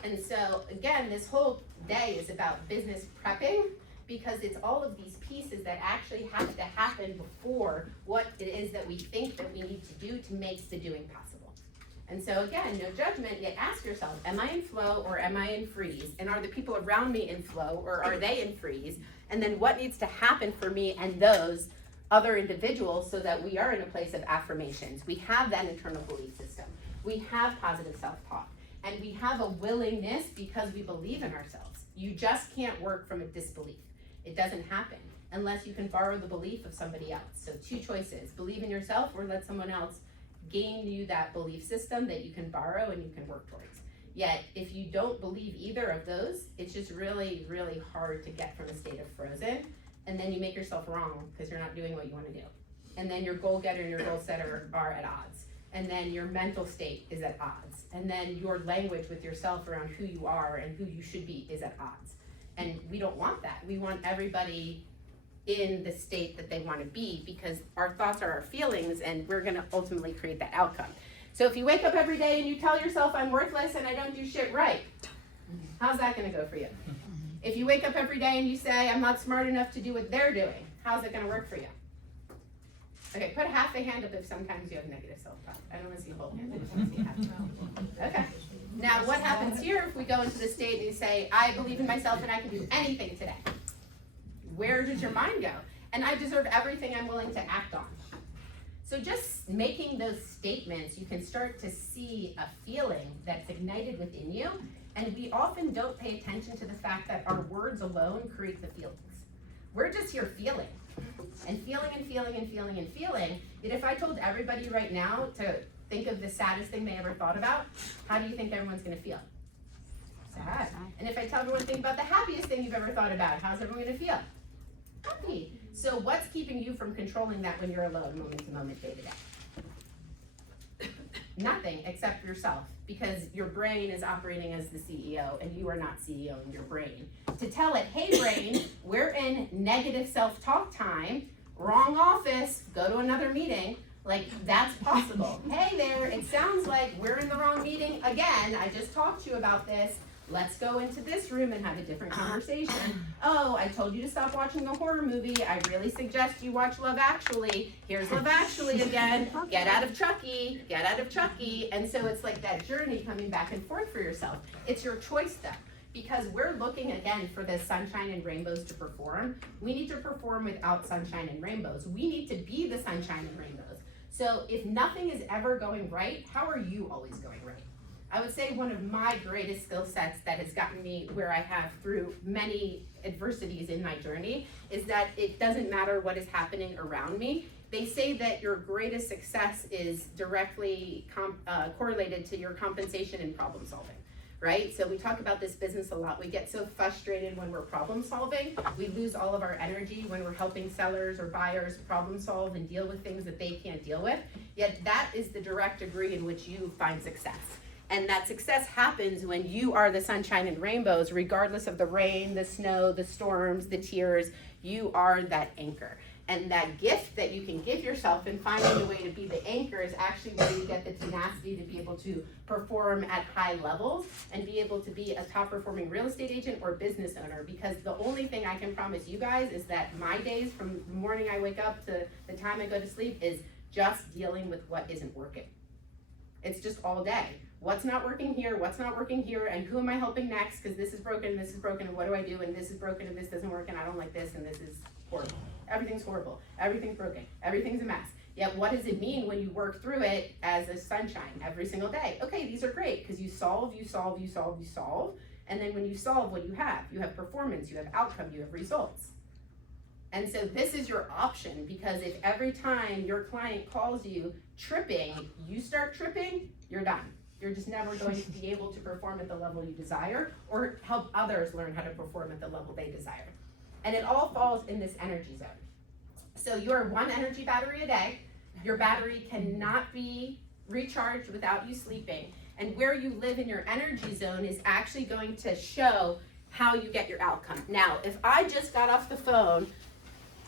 And so again, this whole day is about business prepping, because it's all of these pieces that actually have to happen before what it is that we think that we need to do to make the doing possible. And so again, no judgment, yet ask yourself, am I in flow or am I in freeze? And are the people around me in flow or are they in freeze? And then what needs to happen for me and those other individuals so that we are in a place of affirmations? We have that internal belief system. We have positive self-talk. And we have a willingness because we believe in ourselves. You just can't work from a disbelief. It doesn't happen unless you can borrow the belief of somebody else. So 2 choices, believe in yourself or let someone else gain you that belief system that you can borrow and you can work towards. Yet, if you don't believe either of those, it's just really, really hard to get from a state of frozen. And then you make yourself wrong because you're not doing what you want to do. And then your goal getter and your goal setter are at odds. And then your mental state is at odds. And then your language with yourself around who you are and who you should be is at odds. And we don't want that. We want everybody in the state that they want to be, because our thoughts are our feelings and we're going to ultimately create that outcome. So if you wake up every day and you tell yourself I'm worthless and I don't do shit right, how's that going to go for you? If you wake up every day and you say I'm not smart enough to do what they're doing, how's it going to work for you? Okay, put half a hand up if sometimes you have negative self-talk. I don't want to see a whole hand. I just want to see half. Okay. Now, what happens here if we go into the state and you say, I believe in myself and I can do anything today? Where does your mind go? And I deserve everything I'm willing to act on. So just making those statements, you can start to see a feeling that's ignited within you. And we often don't pay attention to the fact that our words alone create the feelings. We're just here feeling. And feeling and feeling and feeling and feeling. Yet if I told everybody right now to think of the saddest thing they ever thought about, how do you think everyone's gonna feel? Sad. And if I tell everyone to think about the happiest thing you've ever thought about, how's everyone gonna feel? Happy. So what's keeping you from controlling that when you're alone, moment to moment, day to day? Nothing except yourself, because your brain is operating as the CEO and you are not CEO in your brain. To tell it, hey brain, we're in negative self-talk time, wrong office, go to another meeting, like that's possible. Hey there, it sounds like we're in the wrong meeting again, I just talked to you about this. Let's go into this room and have a different conversation. Oh, I told you to stop watching the horror movie. I really suggest you watch Love Actually. Here's Love Actually again. Get out of Chucky. Get out of Chucky. And so it's like that journey coming back and forth for yourself. It's your choice though, because we're looking again for the sunshine and rainbows to perform. We need to perform without sunshine and rainbows. We need to be the sunshine and rainbows. So if nothing is ever going right, how are you always going right? I would say one of my greatest skill sets that has gotten me where I have through many adversities in my journey is that it doesn't matter what is happening around me. They say that your greatest success is directly correlated to your compensation in problem solving, right? So we talk about this business a lot. We get so frustrated when we're problem solving. We lose all of our energy when we're helping sellers or buyers problem solve and deal with things that they can't deal with. Yet that is the direct degree in which you find success. And that success happens when you are the sunshine and rainbows, regardless of the rain, the snow, the storms, the tears. You are that anchor. And that gift that you can give yourself in finding a way to be the anchor is actually where you get the tenacity to be able to perform at high levels and be able to be a top performing real estate agent or business owner. Because the only thing I can promise you guys is that my days from the morning I wake up to the time I go to sleep is just dealing with what isn't working. It's just all day. What's not working here, what's not working here, and who am I helping next? Because this is broken, and this is broken, and what do I do? And this is broken, and this doesn't work, and I don't like this, and this is horrible. Everything's horrible. Everything's broken. Everything's a mess. Yet what does it mean when you work through it as a sunshine every single day? Okay, these are great because you solve. And then when you solve, what do you have? You have performance, you have outcome, you have results. And so this is your option, because if every time your client calls you tripping, you start tripping, you're done. You're just never going to be able to perform at the level you desire or help others learn how to perform at the level they desire. And it all falls in this energy zone. So you're one energy battery a day. Your battery cannot be recharged without you sleeping. And where you live in your energy zone is actually going to show how you get your outcome. Now, if I just got off the phone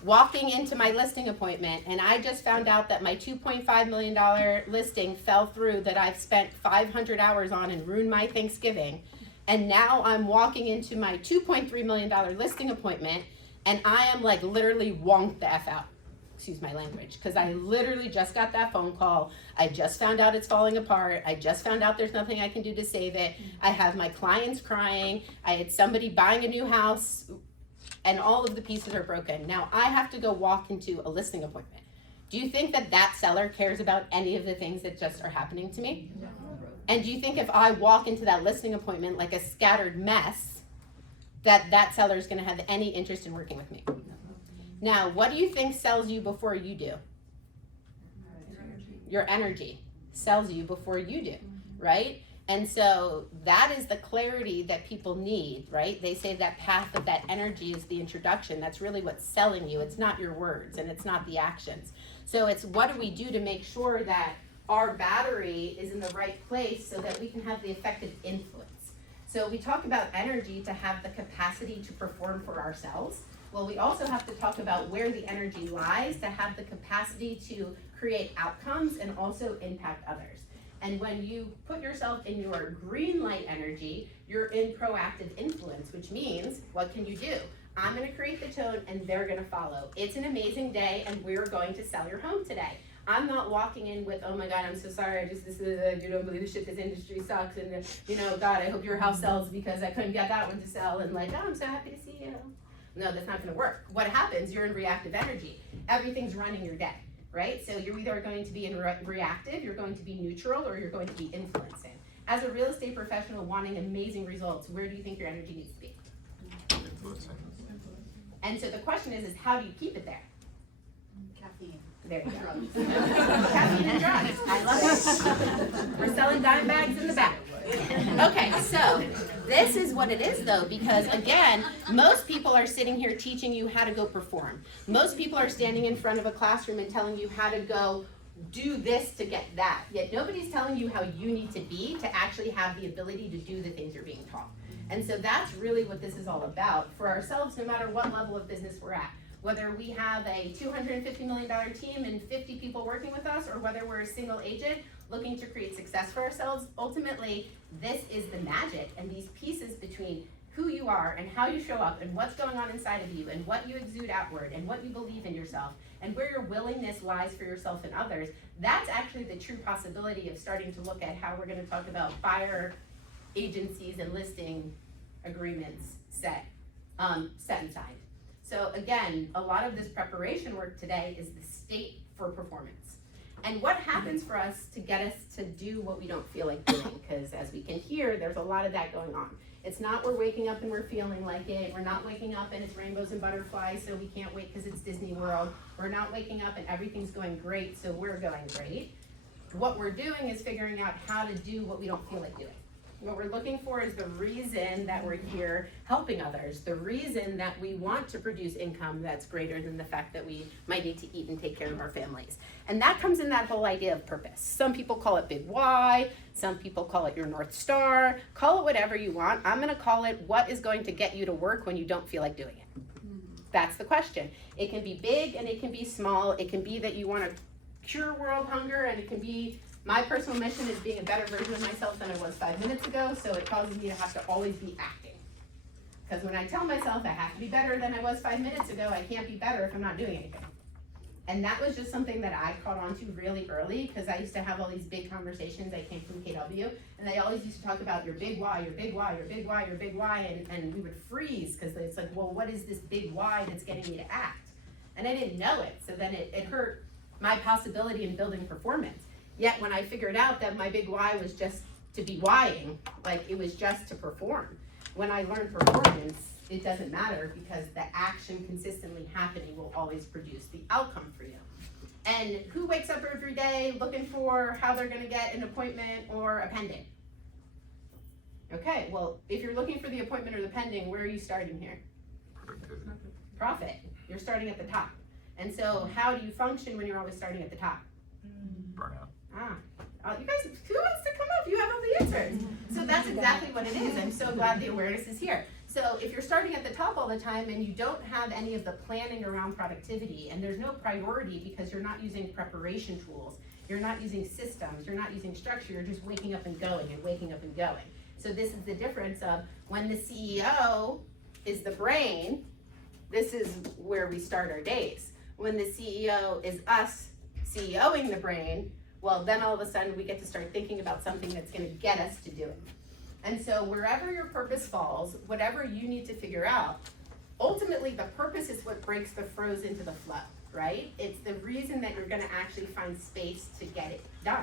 walking into my listing appointment and I just found out that my $2.5 million listing fell through that I've spent 500 hours on and ruined my Thanksgiving, and now I'm walking into my $2.3 million listing appointment and I am like literally wonked the F out. Excuse my language, because I literally just got that phone call. I just found out it's falling apart. I just found out there's nothing I can do to save it. I have my clients crying. I had somebody buying a new house and all of the pieces are broken. Now I have to go walk into a listing appointment. Do you think that that seller cares about any of the things that just are happening to me? No. And do you think if I walk into that listing appointment like a scattered mess, that seller is going to have any interest in working with me? Now, what do you think sells you before you do? Your energy sells you before you do, right? And so that is the clarity that people need, right? They say that path of that energy is the introduction. That's really what's selling you. It's not your words and it's not the actions. So it's what do we do to make sure that our battery is in the right place so that we can have the effective influence. So we talk about energy to have the capacity to perform for ourselves. Well, we also have to talk about where the energy lies to have the capacity to create outcomes and also impact others. And when you put yourself in your green light energy, you're in proactive influence, which means, what can you do? I'm gonna create the tone and they're gonna follow. It's an amazing day and we're going to sell your home today. I'm not walking in with, oh my God, I'm so sorry, you don't believe the shit, this industry sucks, and God, I hope your house sells because I couldn't get that one to sell, and like, oh, I'm so happy to see you. No, that's not gonna work. What happens, you're in reactive energy. Everything's running your day, right? So you're either going to be in reactive, you're going to be neutral, or you're going to be influencing. As a real estate professional wanting amazing results, where do you think your energy needs to be? Influencing. And so the question is how do you keep it there? Caffeine. There you go. Caffeine and drugs. I love it. We're selling dime bags in the back. Okay, so this is what it is though, because again, most people are sitting here teaching you how to go perform. Most people are standing in front of a classroom and telling you how to go do this to get that. Yet nobody's telling you how you need to be to actually have the ability to do the things you're being taught. And so that's really what this is all about for ourselves, no matter what level of business we're at. Whether we have a $250 million team and 50 people working with us, or whether we're a single agent looking to create success for ourselves, ultimately, this is the magic. And these pieces between who you are and how you show up and what's going on inside of you and what you exude outward and what you believe in yourself and where your willingness lies for yourself and others, that's actually the true possibility of starting to look at how we're going to talk about buyer agencies and listing agreements set and signed. So again, a lot of this preparation work today is the state for performance. And what happens for us to get us to do what we don't feel like doing? Because as we can hear, there's a lot of that going on. It's not we're waking up and we're feeling like it. We're not waking up and it's rainbows and butterflies, so we can't wait because it's Disney World. We're not waking up and everything's going great, so we're going great. What we're doing is figuring out how to do what we don't feel like doing. What we're looking for is the reason that we're here helping others, the reason that we want to produce income that's greater than the fact that we might need to eat and take care of our families. And that comes in that whole idea of purpose. Some people call it big why, some people call it your North Star, call it whatever you want. I'm gonna call it what is going to get you to work when you don't feel like doing it. That's the question. It can be big and it can be small. It can be that you wanna cure world hunger, and it can be my personal mission is being a better version of myself than I was 5 minutes ago, so it causes me to have to always be acting. Because when I tell myself I have to be better than I was 5 minutes ago, I can't be better if I'm not doing anything. And that was just something that I caught on to really early, because I used to have all these big conversations. I came from KW, and they always used to talk about your big why, your big why, your big why, your big why, and we would freeze, because it's like, well, what is this big why that's getting me to act? And I didn't know it, so then it hurt my possibility in building performance. Yet when I figured out that my big why was just to be whying, like it was just to perform. When I learned performance, it doesn't matter, because the action consistently happening will always produce the outcome for you. And who wakes up every day looking for how they're gonna get an appointment or a pending? Okay, well, if you're looking for the appointment or the pending, where are you starting here? Productivity. Profit. You're starting at the top. And so how do you function when you're always starting at the top? Burnout. You guys, who wants to come up? You have all the answers. So that's exactly what it is. I'm so glad the awareness is here. So if you're starting at the top all the time and you don't have any of the planning around productivity, and there's no priority because you're not using preparation tools, you're not using systems, you're not using structure, you're just waking up and going and waking up and going. So this is the difference of when the CEO is the brain, this is where we start our days. When the CEO is us CEOing the brain, well, then all of a sudden we get to start thinking about something that's gonna get us to do it. And so wherever your purpose falls, whatever you need to figure out, ultimately the purpose is what breaks the froze into the flow, right? It's the reason that you're gonna actually find space to get it done.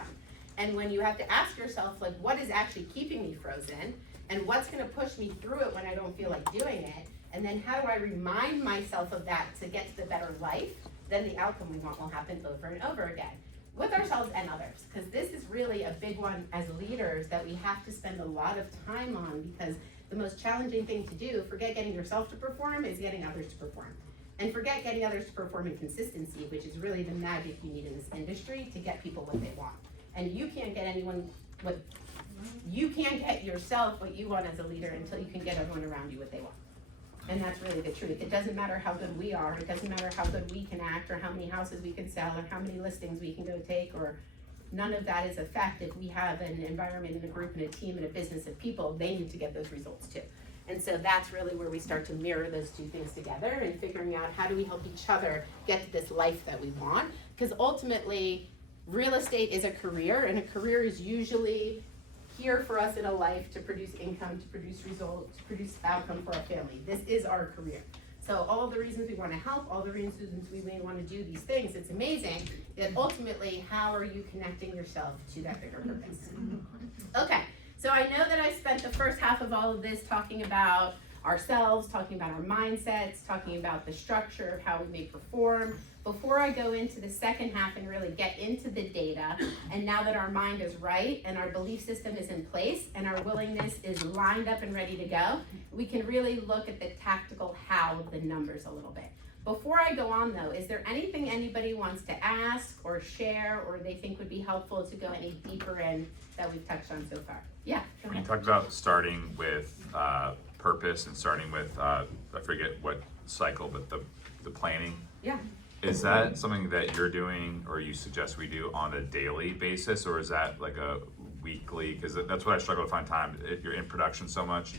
And when you have to ask yourself, like, what is actually keeping me frozen? And what's gonna push me through it when I don't feel like doing it? And then how do I remind myself of that to get to the better life? Then the outcome we want will happen over and over again with ourselves and others. Because this is really a big one as leaders that we have to spend a lot of time on, because the most challenging thing to do, forget getting yourself to perform, is getting others to perform. And forget getting others to perform in consistency, which is really the magic you need in this industry to get people what they want. And you can't get anyone what, you can't get yourself what you want as a leader until you can get everyone around you what they want. And that's really the truth. It doesn't matter how good we are, it doesn't matter how good we can act, or how many houses we can sell, or how many listings we can go take, or none of that is a fact. If we have an environment and a group and a team and a business of people, they need to get those results too. And so that's really where we start to mirror those two things together, and figuring out how do we help each other get to this life that we want. Because ultimately, real estate is a career, and a career is usually here for us in a life to produce income, to produce results, to produce outcome for our family. This is our career. So all the reasons we want to help, all the reasons we may want to do these things, it's amazing that ultimately, how are you connecting yourself to that bigger purpose? Okay, so I know that I spent the first half of all of this talking about ourselves, talking about our mindsets, talking about the structure of how we may perform. Before I go into the second half and really get into the data, and now that our mind is right and our belief system is in place and our willingness is lined up and ready to go, we can really look at the tactical how of the numbers a little bit. Before I go on though, is there anything anybody wants to ask or share, or they think would be helpful to go any deeper in that we've touched on so far? Yeah, go You ahead. talked about starting with purpose and starting with, I forget what cycle, but the planning. Yeah. Is that something that you're doing, or you suggest we do on a daily basis, or is that like a weekly? Because that's what I struggle to find time. If you're in production so much,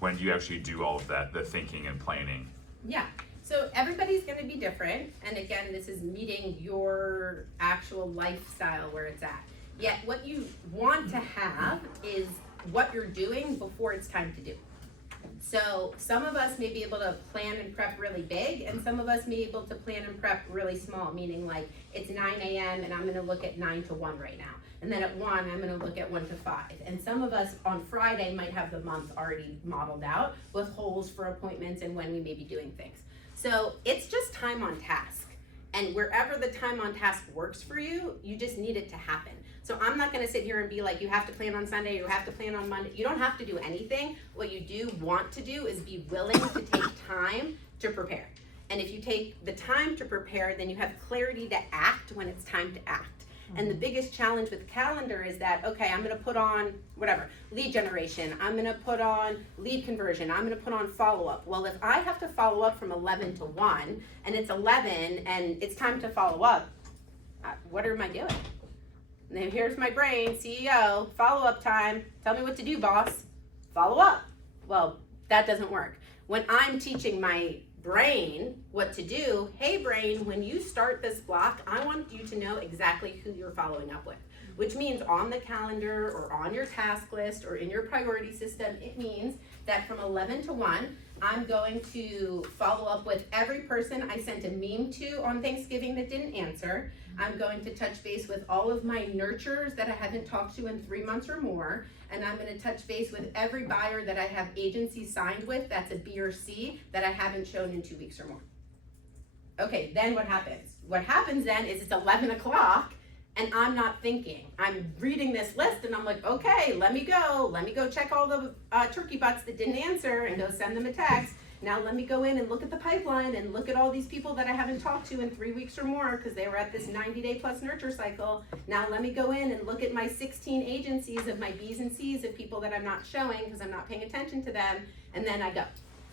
when do you actually do all of that, the thinking and planning? Yeah, so everybody's gonna be different, and again, this is meeting your actual lifestyle where it's at. Yet what you want to have is what you're doing before it's time to do. So some of us may be able to plan and prep really big, and some of us may be able to plan and prep really small, meaning like it's 9 a.m. and I'm gonna look at 9 to 1 right now. And then at 1, I'm gonna look at 1 to 5. And some of us on Friday might have the month already modeled out with holes for appointments and when we may be doing things. So it's just time on task. And wherever the time on task works for you, you just need it to happen. So I'm not gonna sit here and be like, you have to plan on Sunday, you have to plan on Monday. You don't have to do anything. What you do want to do is be willing to take time to prepare. And if you take the time to prepare, then you have clarity to act when it's time to act. And the biggest challenge with calendar is that, okay, I'm gonna put on whatever, lead generation, I'm gonna put on lead conversion, I'm gonna put on follow-up. Well, if I have to follow up from 11 to 1, and it's 11 and it's time to follow up, what am I doing? And then here's my brain, CEO, follow-up time, tell me what to do, boss, follow up. Well, that doesn't work. When I'm teaching my brain what to do, hey brain, when you start this block, I want you to know exactly who you're following up with, which means on the calendar or on your task list or in your priority system, it means that from 11 to 1, I'm going to follow up with every person I sent a meme to on Thanksgiving that didn't answer. I'm going to touch base with all of my nurturers that I haven't talked to in 3 months or more. And I'm gonna touch base with every buyer that I have agency signed with, that's a B or C, that I haven't shown in 2 weeks or more. Okay, then what happens? What happens then is it's 11 o'clock and I'm not thinking. I'm reading this list and I'm like, okay, let me go check all the turkey butts that didn't answer and go send them a text. Now let me go in and look at the pipeline and look at all these people that I haven't talked to in 3 weeks or more because they were at this 90-day plus nurture cycle. Now let me go in and look at my 16 agencies of my B's and C's of people that I'm not showing because I'm not paying attention to them, and then I go.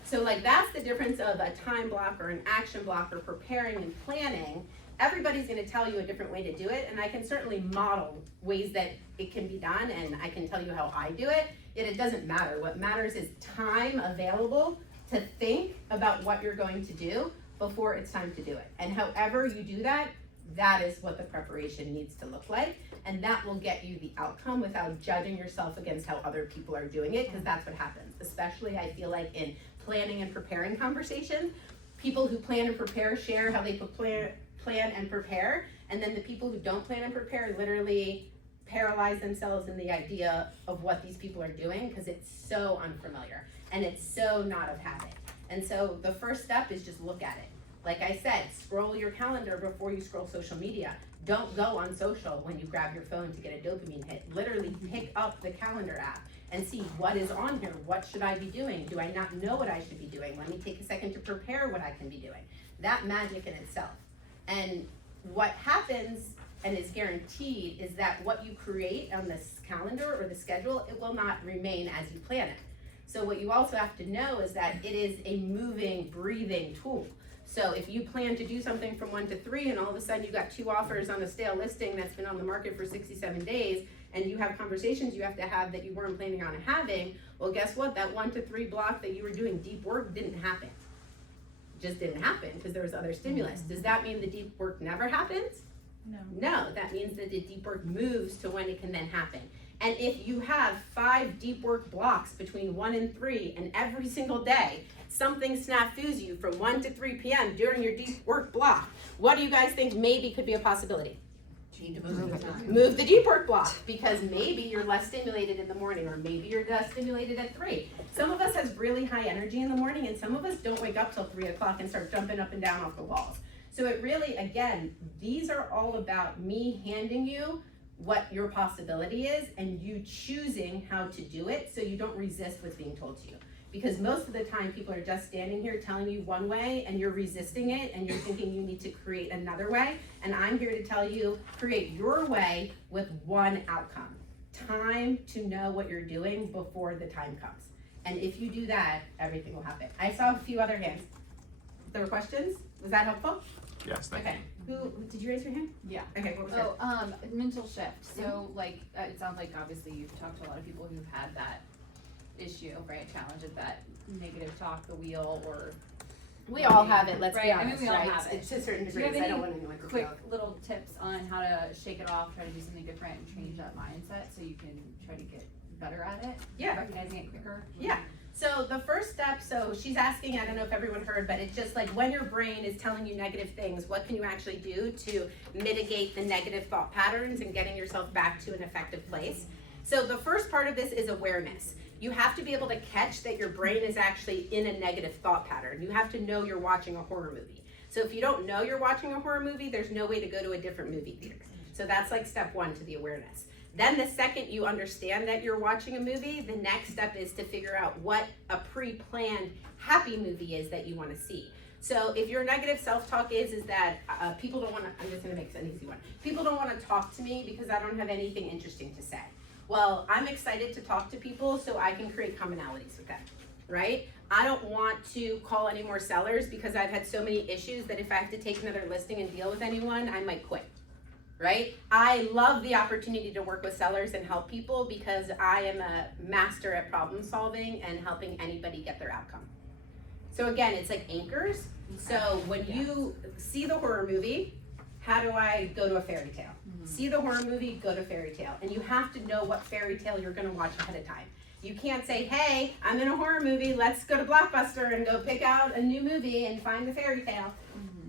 So like that's the difference of a time block or an action block or preparing and planning. Everybody's gonna tell you a different way to do it, and I can certainly model ways that it can be done, and I can tell you how I do it, yet it doesn't matter. What matters is time available to think about what you're going to do before it's time to do it. And however you do that, that is what the preparation needs to look like. And that will get you the outcome without judging yourself against how other people are doing it, because that's what happens. Especially I feel like in planning and preparing conversations, people who plan and prepare share how they plan and prepare, and then the people who don't plan and prepare literally paralyze themselves in the idea of what these people are doing because it's so unfamiliar. And it's so not of habit. And so the first step is just look at it. Like I said, scroll your calendar before you scroll social media. Don't go on social when you grab your phone to get a dopamine hit. Literally pick up the calendar app and see what is on here. What should I be doing? Do I not know what I should be doing? Let me take a second to prepare what I can be doing. That magic in itself. And what happens and is guaranteed is that what you create on this calendar or the schedule, it will not remain as you plan it. So what you also have to know is that it is a moving, breathing tool. So if you plan to do something from 1 to 3 and all of a sudden you got 2 offers on a stale listing that's been on the market for 67 days and you have conversations you have to have that you weren't planning on having, well guess what? That 1 to 3 block that you were doing deep work didn't happen. Just didn't happen because there was other stimulus. Does that mean the deep work never happens? No, that means that the deep work moves to when it can then happen. And if you have 5 deep work blocks between 1 and 3, and every single day something snafus you from 1 to 3 p.m. during your deep work block, what do you guys think maybe could be a possibility? Move the deep work block, because maybe you're less stimulated in the morning, or maybe you're less stimulated at 3. Some of us has really high energy in the morning, and some of us don't wake up till 3 o'clock and start jumping up and down off the walls. So it really, again, these are all about me handing you what your possibility is and you choosing how to do it so you don't resist what's being told to you. Because most of the time people are just standing here telling you one way and you're resisting it and you're thinking you need to create another way. And I'm here to tell you, create your way with one outcome. Time to know what you're doing before the time comes. And if you do that, everything will happen. I saw a few other hands. There were questions? Was that helpful? Yes, thank Okay. you. Who, did you raise your hand? Yeah. Okay, what was it? Mental shift. So like, it sounds like obviously you've talked to a lot of people who've had that issue, right? Challenge of that negative talk, the wheel, or. We all have it, let's be Right, I honest, mean, we all right? have it. It's to certain Do you have degrees, I any don't want anyone to quick feel. little tips on how to shake it off, try to do something different and change that mindset so you can try to get better at it? Yeah. Recognizing it quicker? Yeah. So the first step, so she's asking, I don't know if everyone heard, but it's just like when your brain is telling you negative things, what can you actually do to mitigate the negative thought patterns and getting yourself back to an effective place? So the first part of this is awareness. You have to be able to catch that your brain is actually in a negative thought pattern. You have to know you're watching a horror movie. So if you don't know you're watching a horror movie, there's no way to go to a different movie theater. So that's like step one to the awareness. Then the second you understand that you're watching a movie, the next step is to figure out what a pre-planned happy movie is that you want to see. So if your negative self-talk is that people don't want to, I'm just going to make an easy one. People don't want to talk to me because I don't have anything interesting to say. Well, I'm excited to talk to people so I can create commonalities with them, right? I don't want to call any more sellers because I've had so many issues that if I have to take another listing and deal with anyone, I might quit. Right? I love the opportunity to work with sellers and help people because I am a master at problem solving and helping anybody get their outcome. So again, it's like anchors. So when you see the horror movie, how do I go to a fairy tale? See the horror movie, go to fairy tale. And you have to know what fairy tale you're gonna watch ahead of time. You can't say, hey, I'm in a horror movie, let's go to Blockbuster and go pick out a new movie and find the fairy tale.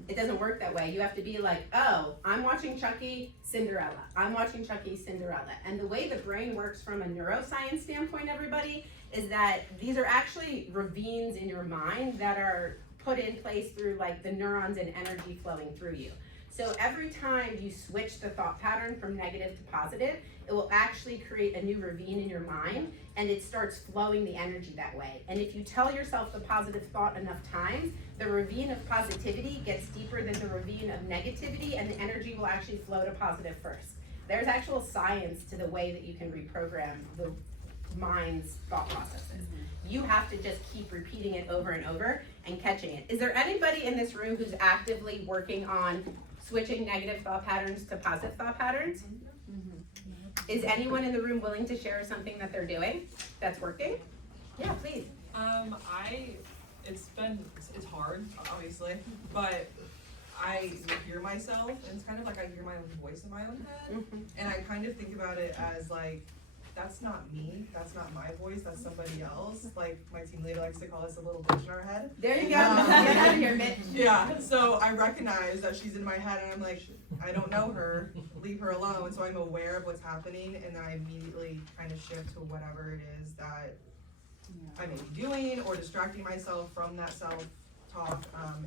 It doesn't work that way. You have to be like, oh, I'm watching Chucky, Cinderella. I'm watching Chucky, Cinderella. And the way the brain works from a neuroscience standpoint, everybody, is that these are actually ravines in your mind that are put in place through like the neurons and energy flowing through you. So every time you switch the thought pattern from negative to positive, it will actually create a new ravine in your mind and it starts flowing the energy that way. And if you tell yourself the positive thought enough times, the ravine of positivity gets deeper than the ravine of negativity and the energy will actually flow to positive first. There's actual science to the way that you can reprogram the mind's thought processes. You have to just keep repeating it over and over and catching it. Is there anybody in this room who's actively working on switching negative thought patterns to positive thought patterns? Is anyone in the room willing to share something that they're doing that's working? Yeah, please. It's hard, obviously, but I hear myself, and it's kind of like I hear my own voice in my own head, and I kind of think about it as like, that's not me, that's not my voice, that's somebody else. Like my team leader likes to call us a little bitch in our head. There you go. Get out of here, Mitch. Yeah, so I recognize that she's in my head and I'm like, I don't know her, leave her alone. So I'm aware of what's happening and then I immediately kind of shift to whatever it is that I may be doing or distracting myself from that self-talk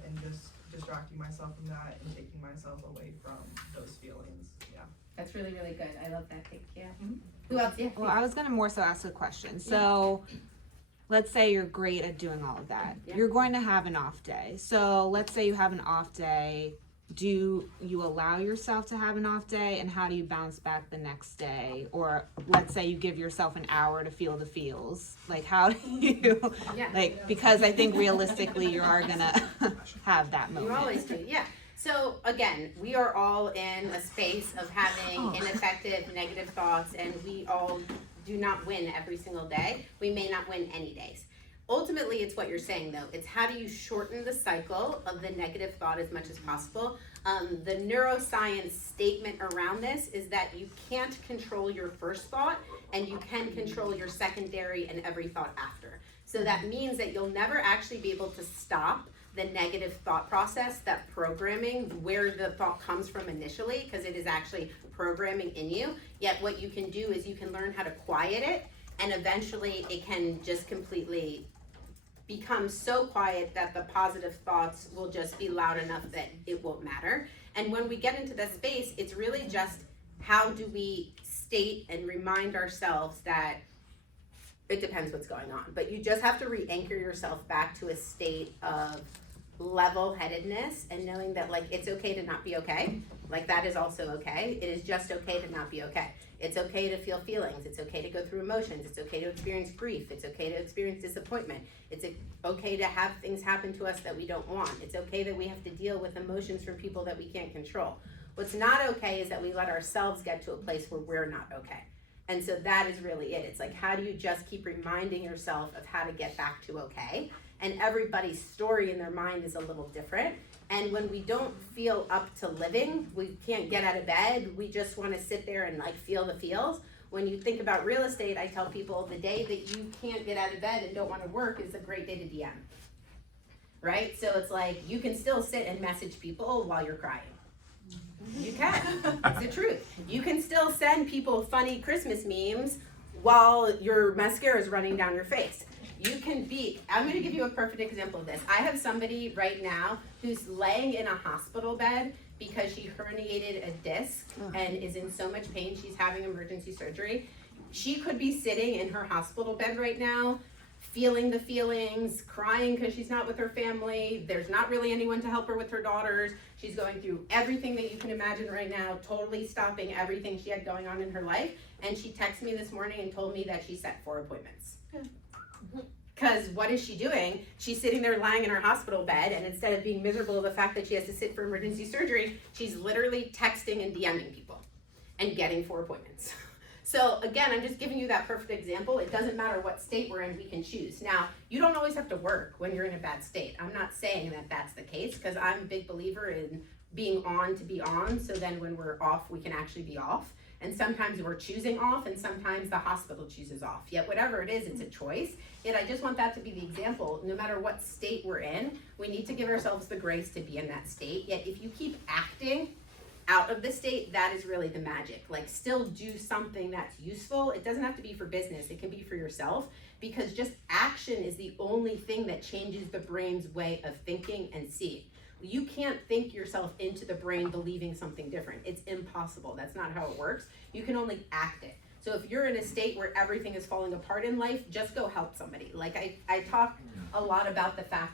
and just distracting myself from that and taking myself away from those feelings. Yeah. That's really, really good. I love that. Thank you. Who else? Yeah. Well, I was gonna more so ask a question. So, let's say you're great at doing all of that. Yeah. You're going to have an off day. So, let's say you have an off day. Do you allow yourself to have an off day, and how do you bounce back the next day? Or let's say you give yourself an hour to feel the feels. Like, how do you, because I think realistically you are gonna have that moment. You always do, yeah. So again, we are all in a space of having ineffective negative thoughts and we all do not win every single day. We may not win any days. Ultimately, it's what you're saying though. It's how do you shorten the cycle of the negative thought as much as possible. The neuroscience statement around this is that you can't control your first thought and you can control your secondary and every thought after. So that means that you'll never actually be able to stop the negative thought process, that programming, where the thought comes from initially, because it is actually programming in you. Yet what you can do is you can learn how to quiet it, and eventually it can just completely become so quiet that the positive thoughts will just be loud enough that it won't matter. And when we get into that space, it's really just how do we state and remind ourselves that it depends what's going on, but you just have to re-anchor yourself back to a state of level-headedness and knowing that like it's okay to not be okay. Like that is also okay. It is just okay to not be okay. It's okay to feel feelings. It's okay to go through emotions. It's okay to experience grief. It's okay to experience disappointment. It's okay to have things happen to us that we don't want. It's okay that we have to deal with emotions from people that we can't control. What's not okay is that we let ourselves get to a place where we're not okay. And so that is really it. It's like, how do you just keep reminding yourself of how to get back to okay? And everybody's story in their mind is a little different. And when we don't feel up to living, we can't get out of bed, we just want to sit there and like feel the feels. When you think about real estate, I tell people the day that you can't get out of bed and don't want to work is a great day to DM. Right? So it's like, you can still sit and message people while you're crying. You can. It's the truth. You can still send people funny Christmas memes while your mascara is running down your face. You can be, I'm gonna give you a perfect example of this. I have somebody right now who's laying in a hospital bed because she herniated a disc and is in so much pain, she's having emergency surgery. She could be sitting in her hospital bed right now, feeling the feelings, crying because she's not with her family. There's not really anyone to help her with her daughters. She's going through everything that you can imagine right now, totally stopping everything she had going on in her life. And she texted me this morning and told me that she set 4 appointments. Because what is she doing? She's sitting there lying in her hospital bed, and instead of being miserable of the fact that she has to sit for emergency surgery, she's literally texting and DMing people and getting 4 appointments. So again, I'm just giving you that perfect example. It doesn't matter what state we're in, we can choose. Now, you don't always have to work when you're in a bad state. I'm not saying that that's the case, because I'm a big believer in being on to be on, so then when we're off, we can actually be off. And sometimes we're choosing off, and sometimes the hospital chooses off. Yet whatever it is, it's a choice. Yet I just want that to be the example. No matter what state we're in, we need to give ourselves the grace to be in that state. Yet if you keep acting out of the state, that is really the magic. Like, still do something that's useful. It doesn't have to be for business. It can be for yourself, because just action is the only thing that changes the brain's way of thinking and seeing. You can't think yourself into the brain believing something different. It's impossible. That's not how it works. You can only act it. So if you're in a state where everything is falling apart in life, just go help somebody. Like I talk a lot about the fact,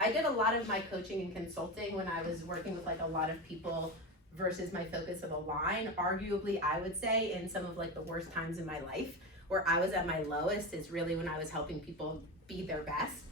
I did a lot of my coaching and consulting when I was working with like a lot of people versus my focus of a line. Arguably, I would say in some of like the worst times in my life, where I was at my lowest, is really when I was helping people be their best.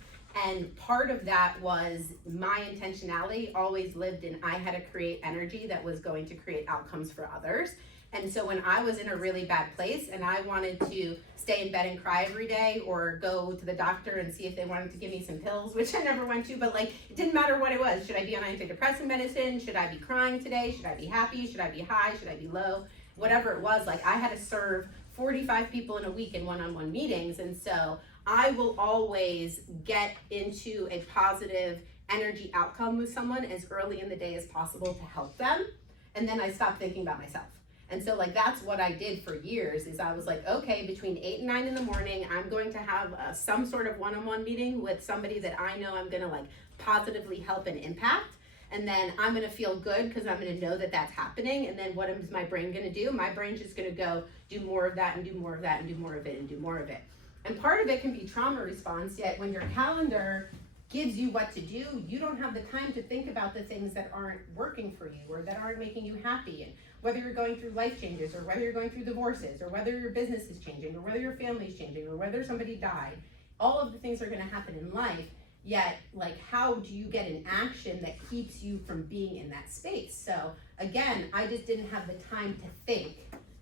And part of that was my intentionality always lived in, I had to create energy that was going to create outcomes for others. And so when I was in a really bad place and I wanted to stay in bed and cry every day, or go to the doctor and see if they wanted to give me some pills, which I never went to, but like, it didn't matter what it was. Should I be on antidepressant medicine? Should I be crying today? Should I be happy? Should I be high? Should I be low? Whatever it was, like I had to serve 45 people in a week in one-on-one meetings. And so I will always get into a positive energy outcome with someone as early in the day as possible to help them. And then I stopped thinking about myself. And so like, that's what I did for years, is I was like, okay, between 8 and 9 in the morning, I'm going to have some sort of one-on-one meeting with somebody that I know I'm gonna like positively help and impact. And then I'm gonna feel good because I'm gonna know that that's happening. And then what is my brain gonna do? My brain's just gonna go do more of that and do more of that and do more of it and do more of it. And part of it can be trauma response, yet when your calendar gives you what to do, you don't have the time to think about the things that aren't working for you or that aren't making you happy. And whether you're going through life changes, or whether you're going through divorces, or whether your business is changing, or whether your family's changing, or whether somebody died, all of the things are gonna happen in life. Yet, like, how do you get an action that keeps you from being in that space? So again, I just didn't have the time to think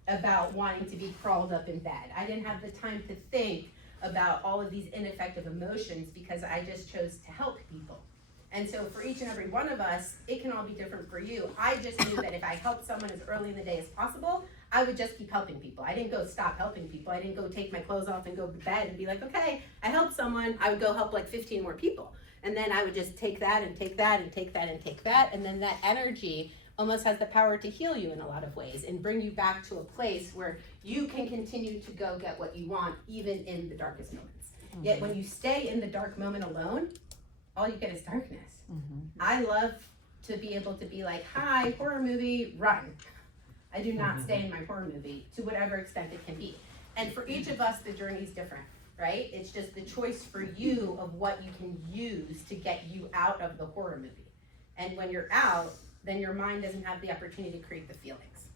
about wanting to be crawled up in bed. I didn't have the time to think about all of these ineffective emotions, because I just chose to help people. And so for each and every one of us, it can all be different for you. I just knew that if I helped someone as early in the day as possible, I would just keep helping people. I didn't go stop helping people. I didn't go take my clothes off and go to bed and be like, okay, I helped someone. I would go help like 15 more people. And then I would just take that and take that and take that and take that. And then that energy almost has the power to heal you in a lot of ways and bring you back to a place where you can continue to go get what you want, even in the darkest moments. Mm-hmm. Yet when you stay in the dark moment alone, all you get is darkness. Mm-hmm. I love to be able to be like, hi, horror movie, run. I do not stay in my horror movie, to whatever extent it can be. And for each of us, the journey is different, right? It's just the choice for you of what you can use to get you out of the horror movie. And when you're out, then your mind doesn't have the opportunity to create the feelings.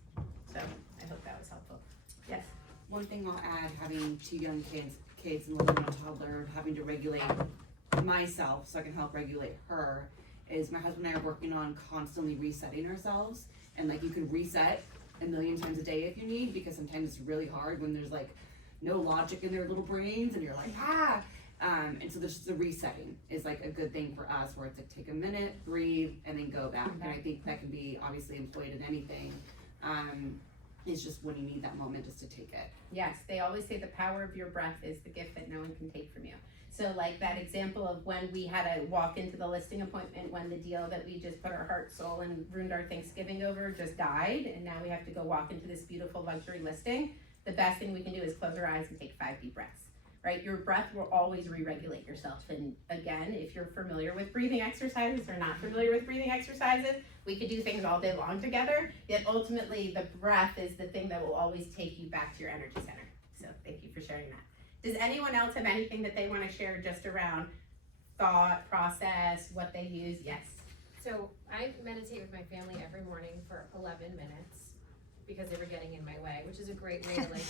So I hope that was helpful. Yes? One thing I'll add, having 2 young kids and living on a toddler, having to regulate myself so I can help regulate her, is my husband and I are working on constantly resetting ourselves. And like, you can reset a million times a day if you need, because sometimes it's really hard when there's like no logic in their little brains and you're like, and so the resetting is like a good thing for us, where it's like, take a minute, breathe, and then go back. And I think that can be obviously employed in anything. It's just when you need that moment just to take it. Yes, they always say the power of your breath is the gift that no one can take from you. So like that example of when we had to walk into the listing appointment when the deal that we just put our heart, soul, and ruined our Thanksgiving over just died, and now we have to go walk into this beautiful luxury listing. The best thing we can do is close our eyes and take 5 deep breaths, right? Your breath will always re-regulate yourself. And again, if you're familiar with breathing exercises or not familiar with breathing exercises, we could do things all day long together, yet ultimately the breath is the thing that will always take you back to your energy center. So thank you for sharing that. Does anyone else have anything that they want to share just around thought, process, what they use? Yes. So I meditate with my family every morning for 11 minutes because they were getting in my way, which is a great way to like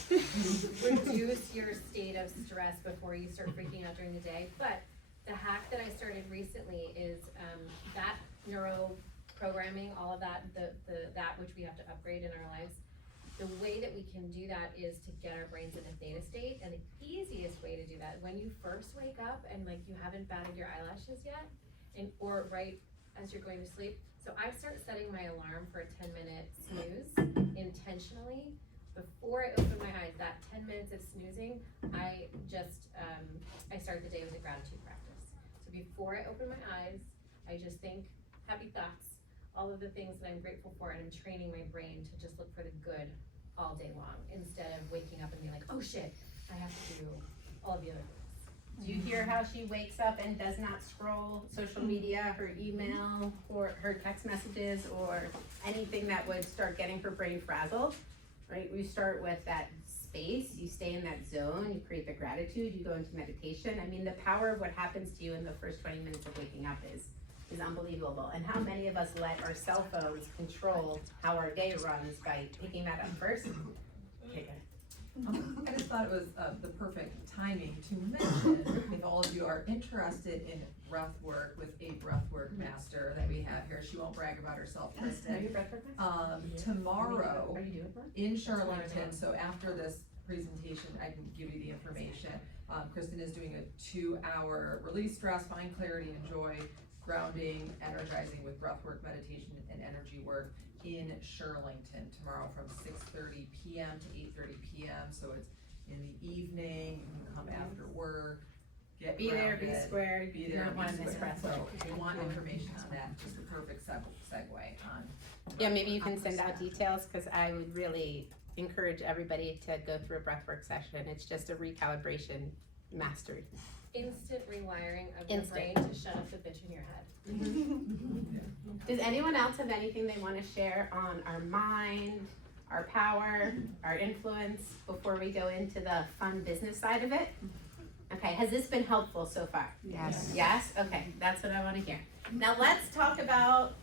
reduce your state of stress before you start freaking out during the day. But the hack that I started recently is that neuro programming, all of that, that which we have to upgrade in our lives. The way that we can do that is to get our brains in a theta state, and the easiest way to do that, when you first wake up and like you haven't batted your eyelashes yet, or right as you're going to sleep. So I start setting my alarm for a 10-minute snooze intentionally before I open my eyes. That 10 minutes of snoozing, I just I start the day with a gratitude practice. So before I open my eyes, I just think happy thoughts, all of the things that I'm grateful for, and I'm training my brain to just look for the good all day long instead of waking up and being like, oh shit, I have to do all of the other things. Do you hear how she wakes up and does not scroll social media, her email, or her text messages, or anything that would start getting her brain frazzled? Right? We start with that space, you stay in that zone, you create the gratitude, you go into meditation. I mean, the power of what happens to you in the first 20 minutes of waking up is unbelievable. And how many of us let our cell phones control how our day runs by picking that up first? Okay, good. I just thought it was the perfect timing to mention, if all of you are interested in breath work with a breath work master that we have here, she won't brag about herself, Kristen. Tomorrow in Charlottetown, so after this presentation, I can give you the information. Kristen is doing a 2-hour release stress, find clarity and joy, grounding, energizing with breathwork, meditation, and energy work in Shirlington tomorrow from 6:30 p.m. to 8:30 p.m. So it's in the evening. You can come after work, get Be there, be grounded, square. be You there, don't be want to miss square. breath So work. if you want information on that, just a perfect segue on. Yeah, maybe you can send out details, because I would really encourage everybody to go through a breathwork session. It's just a recalibration mastery. Instant rewiring of your Instant. brain to shut up the bitch in your head. Does anyone else have anything they want to share on our mind, our power, our influence before we go into the fun business side of it? Okay, has this been helpful so far? Yes. Yes? Okay, that's what I want to hear. Now let's talk about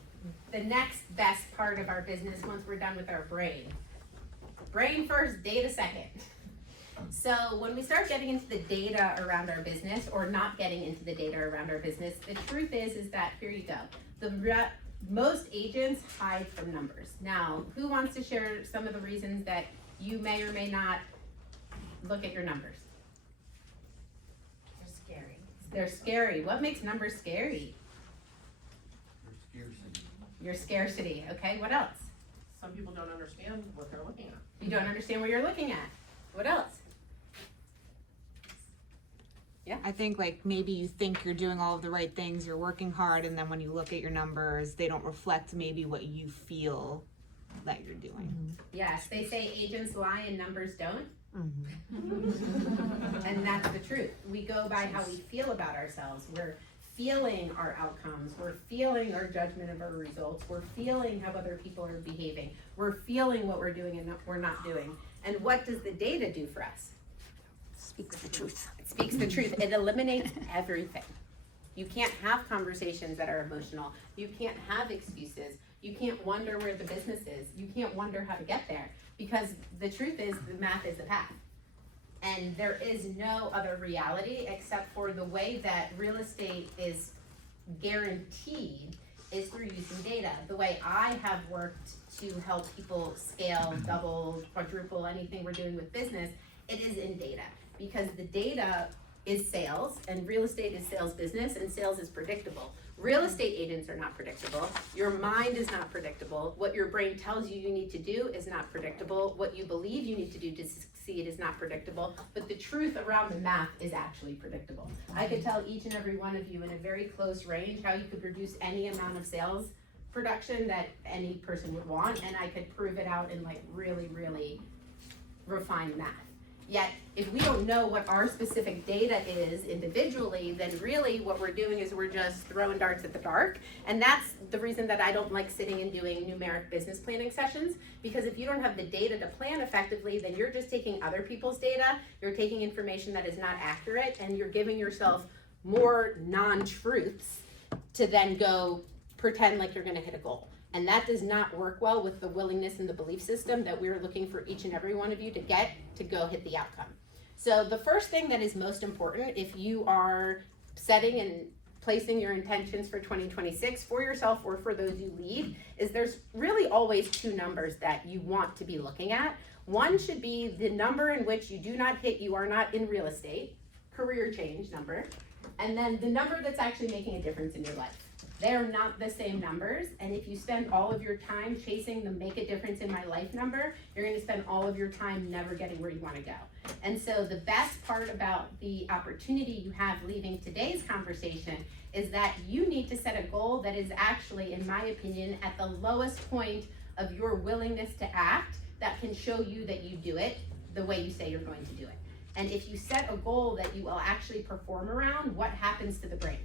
the next best part of our business once we're done with our brain. Brain first, data second. So when we start getting into the data around our business, or not getting into the data around our business, the truth is that, here you go, most agents hide from numbers. Now, who wants to share some of the reasons that you may or may not look at your numbers? They're scary. They're scary. What makes numbers scary? Your scarcity. Okay, what else? Some people don't understand what they're looking at. You don't understand what you're looking at. What else? I think like maybe you think you're doing all of the right things, you're working hard, and then when you look at your numbers, they don't reflect maybe what you feel that you're doing. Yes, they say agents lie and numbers don't. Mm-hmm. And that's the truth. We go by how we feel about ourselves. We're feeling our outcomes. We're feeling our judgment of our results. We're feeling how other people are behaving. We're feeling what we're doing and what we're not doing. And what does the data do for us? Speaks the truth. It speaks the truth. It eliminates everything. You can't have conversations that are emotional. You can't have excuses. You can't wonder where the business is. You can't wonder how to get there, because the truth is the math is the path. And there is no other reality except for the way that real estate is guaranteed is through using data. The way I have worked to help people scale, double, quadruple, anything we're doing with business, it is in data. Because the data is sales, and real estate is sales business, and sales is predictable. Real estate agents are not predictable. Your mind is not predictable. What your brain tells you need to do is not predictable. What you believe you need to do to succeed is not predictable. But the truth around the math is actually predictable. I could tell each and every one of you in a very close range how you could reduce any amount of sales production that any person would want, and I could prove it out in like really, really refined math. Yet, if we don't know what our specific data is individually, then really what we're doing is we're just throwing darts at the dark. And that's the reason that I don't like sitting and doing numeric business planning sessions, because if you don't have the data to plan effectively, then you're just taking other people's data, you're taking information that is not accurate, and you're giving yourself more non-truths to then go pretend like you're gonna hit a goal. And that does not work well with the willingness and the belief system that we're looking for each and every one of you to get to go hit the outcome. So the first thing that is most important if you are setting and placing your intentions for 2026 for yourself or for those you lead is there's really always two numbers that you want to be looking at. One should be the number in which you do not hit, you are not in real estate, career change number, and then the number that's actually making a difference in your life. They are not the same numbers, and if you spend all of your time chasing the make a difference in my life number, you're gonna spend all of your time never getting where you wanna go. And so the best part about the opportunity you have leaving today's conversation is that you need to set a goal that is actually, in my opinion, at the lowest point of your willingness to act that can show you that you do it the way you say you're going to do it. And if you set a goal that you will actually perform around, what happens to the brain?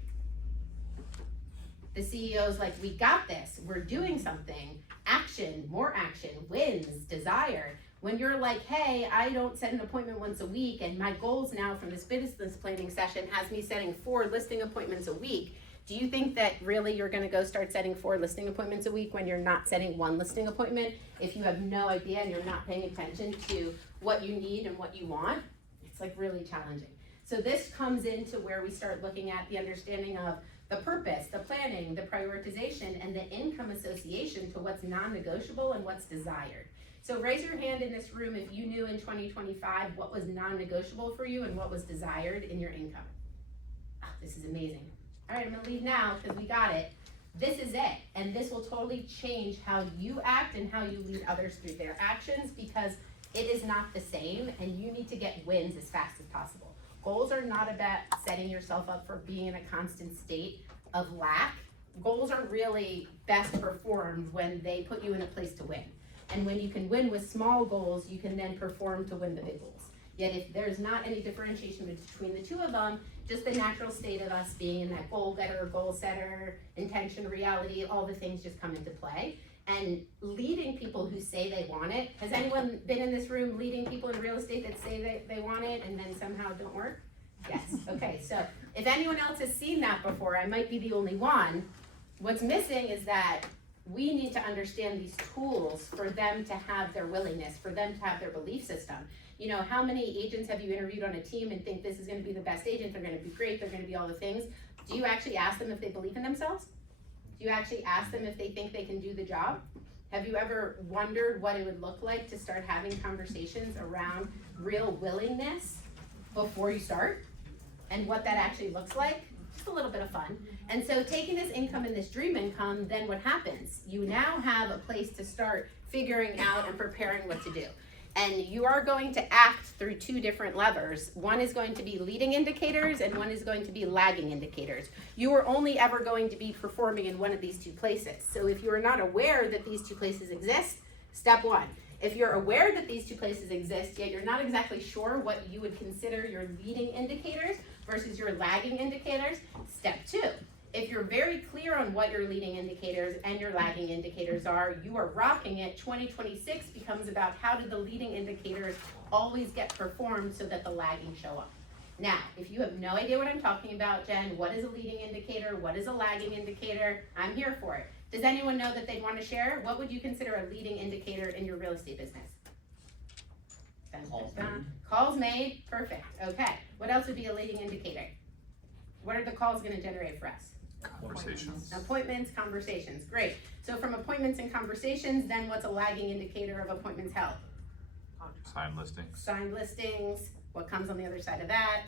The CEO's like, we got this, we're doing something, action, more action, wins, desire. When you're like, hey, I don't set an appointment once a week, and my goals now from this business planning session has me setting 4 listing appointments a week, do you think that really you're gonna go start setting 4 listing appointments a week when you're not setting 1 listing appointment? If you have no idea and you're not paying attention to what you need and what you want, it's like really challenging. So this comes into where we start looking at the understanding of the purpose, the planning, the prioritization, and the income association to what's non-negotiable and what's desired. So raise your hand in this room if you knew in 2025 what was non-negotiable for you and what was desired in your income. Oh, this is amazing. All right, I'm gonna leave now because we got it. This is it, and this will totally change how you act and how you lead others through their actions, because it is not the same, and you need to get wins as fast as possible. Goals are not about setting yourself up for being in a constant state of lack. Goals are really best performed when they put you in a place to win. And when you can win with small goals, you can then perform to win the big goals. Yet if there's not any differentiation between the two of them, just the natural state of us being in that goal getter, goal setter, intention, reality, all the things just come into play. And leading people who say they want it. Has anyone been in this room leading people in real estate that say they want it and then somehow don't work? Yes, okay, so if anyone else has seen that before, I might be the only one. What's missing is that we need to understand these tools for them to have their willingness, for them to have their belief system. You know, how many agents have you interviewed on a team and think this is gonna be the best agent, they're gonna be great, they're gonna be all the things? Do you actually ask them if they believe in themselves? Do you actually ask them if they think they can do the job? Have you ever wondered what it would look like to start having conversations around real willingness before you start? And what that actually looks like? Just a little bit of fun. And so taking this income and this dream income, then what happens? You now have a place to start figuring out and preparing what to do. And you are going to act through 2 different levers. One is going to be leading indicators and one is going to be lagging indicators. You are only ever going to be performing in one of these 2 places. So if you are not aware that these 2 places exist, step 1. If you're aware that these 2 places exist, yet you're not exactly sure what you would consider your leading indicators versus your lagging indicators, step 2. If you're very clear on what your leading indicators and your lagging indicators are, you are rocking it. 2026 becomes about how do the leading indicators always get performed so that the lagging show up. Now, if you have no idea what I'm talking about, Jen, what is a leading indicator? What is a lagging indicator? I'm here for it. Does anyone know that they'd want to share? What would you consider a leading indicator in your real estate business? Calls made, perfect, okay. What else would be a leading indicator? What are the calls gonna generate for us? Conversations. Appointments, conversations, great. So from appointments and conversations, then what's a lagging indicator of appointments held? Signed listings. Signed listings, what comes on the other side of that?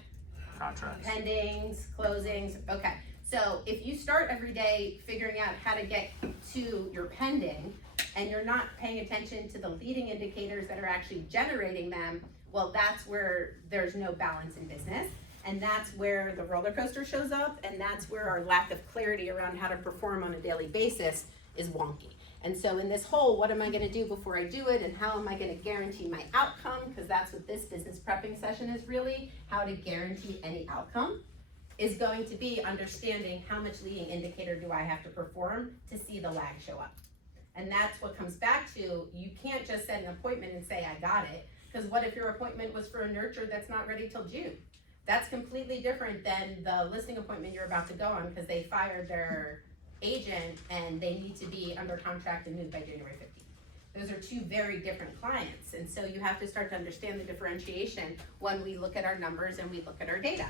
Contracts. Pendings, closings, okay. So if you start every day figuring out how to get to your pending, and you're not paying attention to the leading indicators that are actually generating them, well, that's where there's no balance in business. And that's where the roller coaster shows up, and that's where our lack of clarity around how to perform on a daily basis is wonky. And so in this whole, what am I gonna do before I do it, and how am I gonna guarantee my outcome, because that's what this business prepping session is really, how to guarantee any outcome, is going to be understanding how much leading indicator do I have to perform to see the lag show up. And that's what comes back to, you can't just set an appointment and say, I got it, because what if your appointment was for a nurture that's not ready till June? That's completely different than the listing appointment you're about to go on because they fired their agent and they need to be under contract and moved by January 15th. Those are two very different clients. And so you have to start to understand the differentiation when we look at our numbers and we look at our data.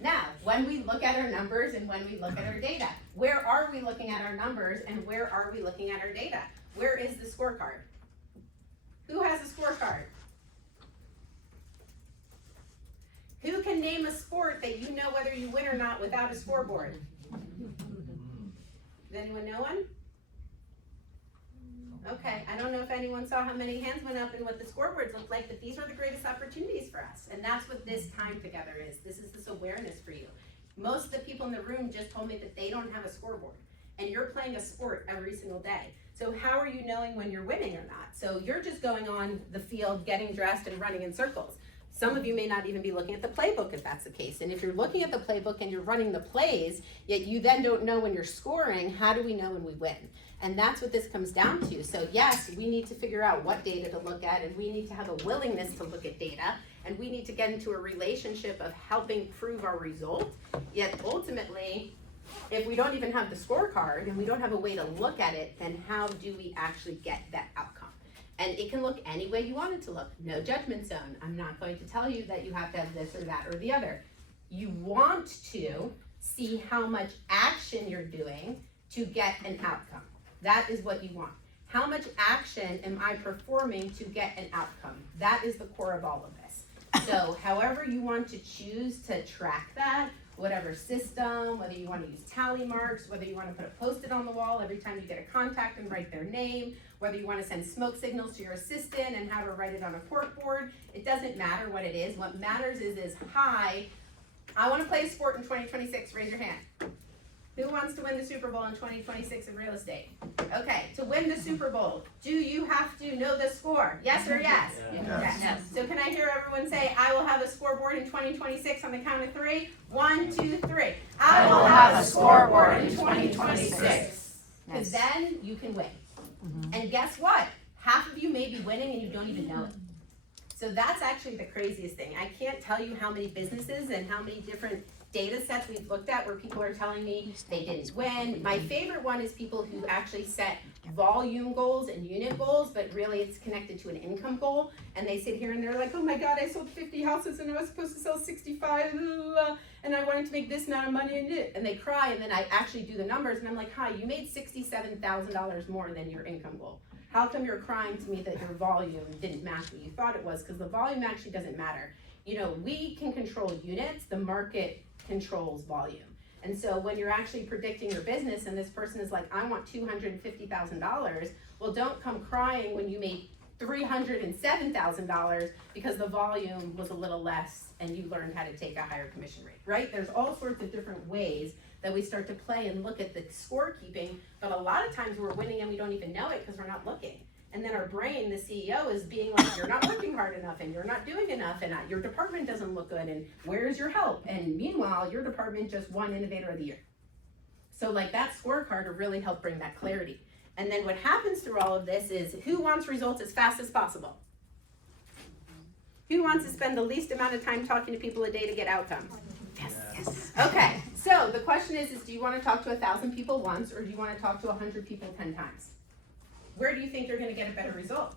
Now, when we look at our numbers and when we look at our data, where are we looking at our numbers and where are we looking at our data? Where is the scorecard? Who has a scorecard? Who can name a sport that you know whether you win or not without a scoreboard? Does anyone know one? Okay, I don't know if anyone saw how many hands went up and what the scoreboards looked like, but these are the greatest opportunities for us. And that's what this time together is. This is this awareness for you. Most of the people in the room just told me that they don't have a scoreboard. And you're playing a sport every single day. So how are you knowing when you're winning or not? So you're just going on the field, getting dressed and running in circles. Some of you may not even be looking at the playbook if that's the case. And if you're looking at the playbook and you're running the plays, yet you then don't know when you're scoring, how do we know when we win? And that's what this comes down to. So yes, we need to figure out what data to look at, and we need to have a willingness to look at data, and we need to get into a relationship of helping prove our result. Yet ultimately, if we don't even have the scorecard and we don't have a way to look at it, then how do we actually get that outcome? And it can look any way you want it to look. No judgment zone. I'm not going to tell you that you have to have this or that or the other. You want to see how much action you're doing to get an outcome. That is what you want. How much action am I performing to get an outcome? That is the core of all of this. So however you want to choose to track that, whatever system, whether you want to use tally marks, whether you want to put a Post-it on the wall every time you get a contact and write their name, whether you want to send smoke signals to your assistant and have her write it on a cork board, it doesn't matter what it is. What matters is hi, I want to play a sport in 2026, raise your hand. Who wants to win the Super Bowl in 2026 in real estate? Okay, to win the Super Bowl, do you have to know the score? Yes or yes? Yes. So can I hear everyone say, I will have a scoreboard in 2026 on the count of 3? 1, 2, 3. I will have a scoreboard in 2026. Because then you can win. And guess what? Half of you may be winning and you don't even know it. So that's actually the craziest thing. I can't tell you how many businesses and how many different data sets we've looked at where people are telling me they didn't win. My favorite one is people who actually set volume goals and unit goals, but really it's connected to an income goal. And they sit here and they're like, oh my God, I sold 50 houses and I was supposed to sell 65, and I wanted to make this amount of money, and they cry, and then I actually do the numbers and I'm like, hi, you made $67,000 more than your income goal. How come you're crying to me that your volume didn't match what you thought it was? Because the volume actually doesn't matter. You know, we can control units, the market controls volume. And so when you're actually predicting your business and this person is like, I want $250,000, well, don't come crying when you made $307,000 because the volume was a little less and you learned how to take a higher commission rate, right? There's all sorts of different ways that we start to play and look at the scorekeeping, but a lot of times we're winning and we don't even know it because we're not looking. And then our brain, the CEO, is being like, you're not working hard enough and you're not doing enough and your department doesn't look good and where's your help? And meanwhile, your department just won Innovator of the Year. So like that scorecard will really help bring that clarity. And then what happens through all of this is who wants results as fast as possible? Who wants to spend the least amount of time talking to people a day to get outcomes? Yes. Okay, so the question is do you want to talk to 1,000 people once or do you want to talk to 100 people 10 times? Where do you think you're going to get a better result?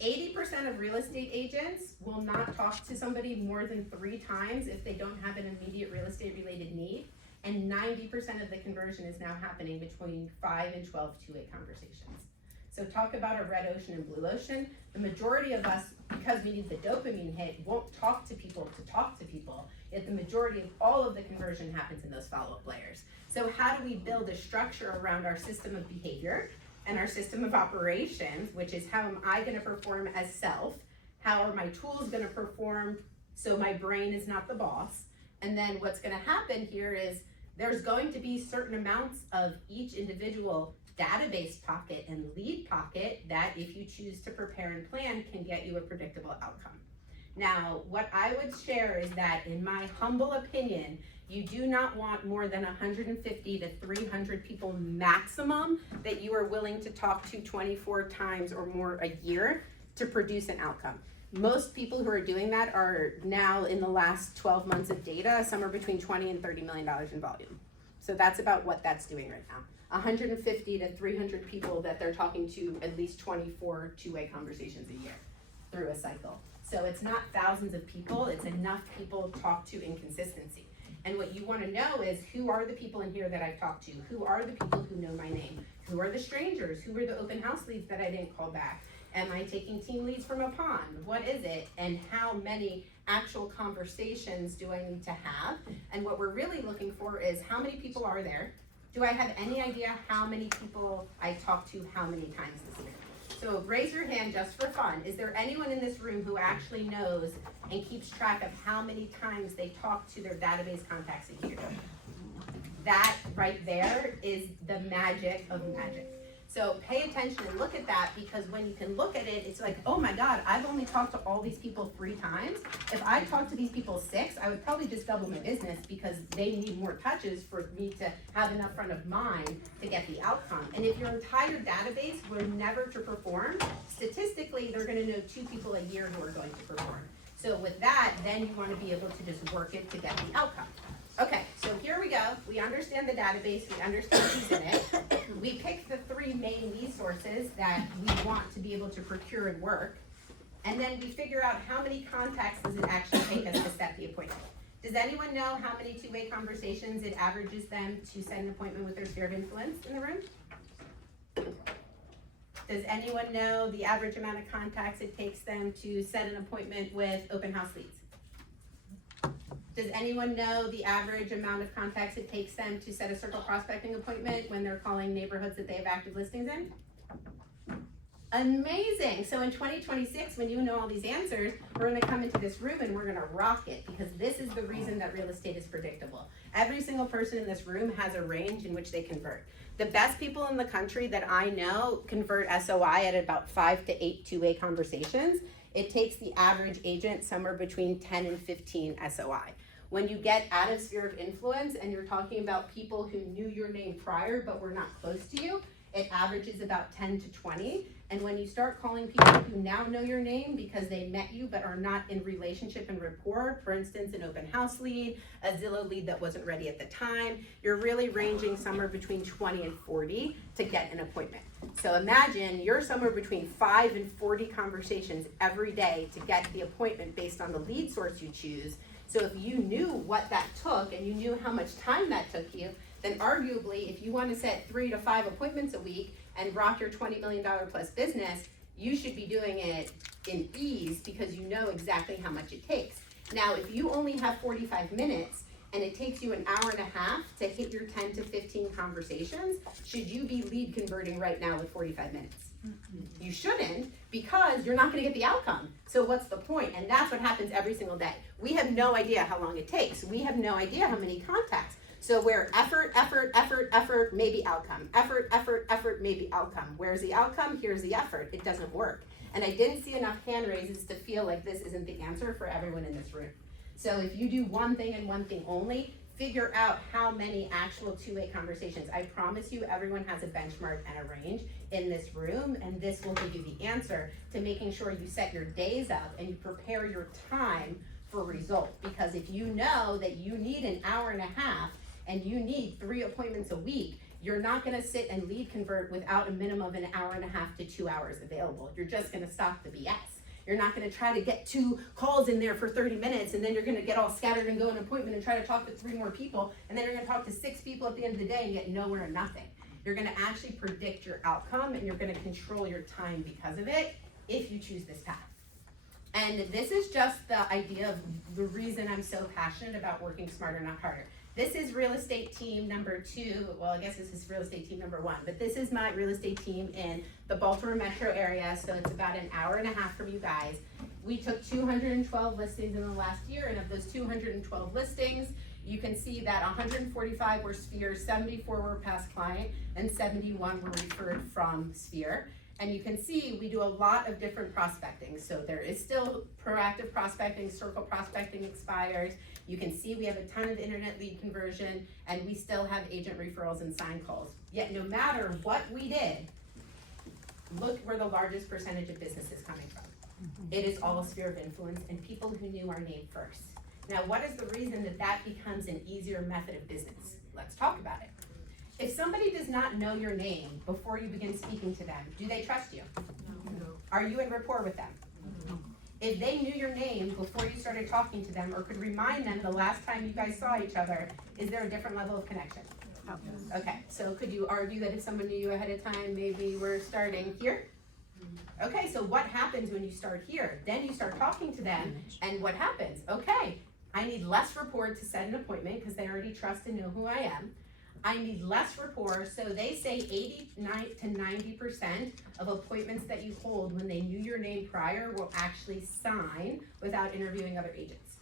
80% of real estate agents will not talk to somebody more than 3 times if they don't have an immediate real estate related need. And 90% of the conversion is now happening between 5 and 12 two-way conversations. So talk about a red ocean and blue ocean. The majority of us, because we need the dopamine hit, won't talk to people to talk to people. Yet the majority of all of the conversion happens in those follow-up layers. So how do we build a structure around our system of behavior and our system of operations, which is how am I gonna perform as self? How are my tools gonna perform so my brain is not the boss? And then what's gonna happen here is there's going to be certain amounts of each individual database pocket and lead pocket that if you choose to prepare and plan can get you a predictable outcome. Now, what I would share is that in my humble opinion, you do not want more than 150 to 300 people maximum that you are willing to talk to 24 times or more a year to produce an outcome. Most people who are doing that are now in the last 12 months of data, somewhere between 20 and $30 million in volume. So that's about what that's doing right now. 150 to 300 people that they're talking to at least 24 two-way conversations a year through a cycle. So it's not thousands of people, it's enough people talk to in consistency. And what you want to know is who are the people in here that I've talked to? Who are the people who know my name? Who are the strangers? Who are the open house leads that I didn't call back? Am I taking team leads from a pond? What is it? And how many actual conversations do I need to have? And what we're really looking for is how many people are there? Do I have any idea how many people I talked to how many times this year? So raise your hand just for fun. Is there anyone in this room who actually knows and keeps track of how many times they talk to their database contacts a year? That right there is the magic of magic. So pay attention and look at that, because when you can look at it, it's like, oh my God, I've only talked to all these people 3 times. If I talked to these people 6, I would probably just double my business because they need more touches for me to have enough front of mind to get the outcome. And if your entire database were never to perform, statistically, they're gonna know 2 people a year who are going to perform. So with that, then you wanna be able to just work it to get the outcome. Okay, so here we go. We understand the database, we understand who's in it. We pick the 3 main resources that we want to be able to procure and work. And then we figure out how many contacts does it actually take us to set the appointment. Does anyone know how many two-way conversations it averages them to set an appointment with their sphere of influence in the room? Does anyone know the average amount of contacts it takes them to set an appointment with open house leads? Does anyone know the average amount of contacts it takes them to set a circle prospecting appointment when they're calling neighborhoods that they have active listings in? Amazing. So in 2026, when you know all these answers, we're gonna come into this room and we're gonna rock it, because this is the reason that real estate is predictable. Every single person in this room has a range in which they convert. The best people in the country that I know convert SOI at about 5 to 8 two-way conversations. It takes the average agent somewhere between 10 and 15 SOI. When you get out of sphere of influence and you're talking about people who knew your name prior but were not close to you, it averages about 10 to 20. And when you start calling people who now know your name because they met you but are not in relationship and rapport, for instance, an open house lead, a Zillow lead that wasn't ready at the time, you're really ranging somewhere between 20 and 40 to get an appointment. So imagine you're somewhere between 5 and 40 conversations every day to get the appointment based on the lead source you choose. So if you knew what that took and you knew how much time that took you, then arguably if you want to set 3 to 5 appointments a week and rock your $20 million plus business, you should be doing it in ease because you know exactly how much it takes. Now, if you only have 45 minutes and it takes you an hour and a half to hit your 10 to 15 conversations, should you be lead converting right now with 45 minutes? You shouldn't, because you're not gonna get the outcome. So what's the point? And that's what happens every single day. We have no idea how long it takes. We have no idea how many contacts. So we're effort, maybe outcome. Effort, maybe outcome. Where's the outcome? Here's the effort. It doesn't work. And I didn't see enough hand raises to feel like this isn't the answer for everyone in this room. So if you do one thing and one thing only, figure out how many actual two-way conversations. I promise you everyone has a benchmark and a range in this room, and this will give you the answer to making sure you set your days up and you prepare your time for result. Because if you know that you need an hour and a half and you need 3 appointments a week, you're not gonna sit and lead convert without a minimum of an hour and a half to 2 hours available. You're just gonna stop the BS. You're not gonna try to get 2 calls in there for 30 minutes and then you're gonna get all scattered and go on an appointment and try to talk to 3 more people, and then you're gonna talk to 6 people at the end of the day and get nowhere and nothing. You're gonna actually predict your outcome and you're gonna control your time because of it if you choose this path. And this is just the idea of the reason I'm so passionate about working smarter, not harder. This is real estate team number 2. Well, I guess this is real estate team number 1, but this is my real estate team in the Baltimore metro area, so it's about an hour and a half from you guys. We took 212 listings in the last year, and of those 212 listings, you can see that 145 were Sphere, 74 were past client, and 71 were referred from Sphere. And you can see we do a lot of different prospecting. So there is still proactive prospecting, circle prospecting expires. You can see we have a ton of internet lead conversion, and we still have agent referrals and sign calls. Yet no matter what we did, look where the largest percentage of business is coming from. It is all sphere of influence and people who knew our name first. Now, what is the reason that that becomes an easier method of business? Let's talk about it. If somebody does not know your name before you begin speaking to them, do they trust you? No. Are you in rapport with them? No. If they knew your name before you started talking to them or could remind them the last time you guys saw each other, is there a different level of connection? No. Okay, so could you argue that if someone knew you ahead of time, maybe we're starting here? Okay, so what happens when you start here? Then you start talking to them, and what happens? Okay, I need less rapport to set an appointment because they already trust and know who I am. I need less rapport, so they say 89 to 90% of appointments that you hold when they knew your name prior will actually sign without interviewing other agents.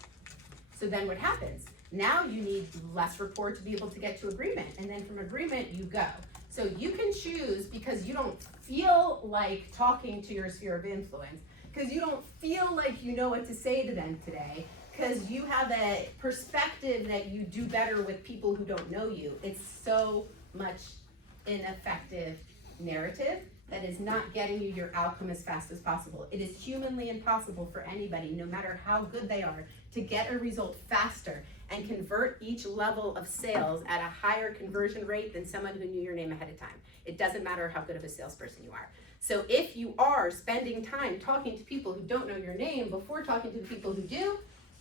So then what happens? Now you need less rapport to be able to get to agreement, and then from agreement you go. So you can choose because you don't feel like talking to your sphere of influence, because you don't feel like you know what to say to them today, because you have a perspective that you do better with people who don't know you. It's so much ineffective narrative that is not getting you your outcome as fast as possible. It is humanly impossible for anybody, no matter how good they are, to get a result faster and convert each level of sales at a higher conversion rate than someone who knew your name ahead of time. It doesn't matter how good of a salesperson you are. So if you are spending time talking to people who don't know your name before talking to the people who do,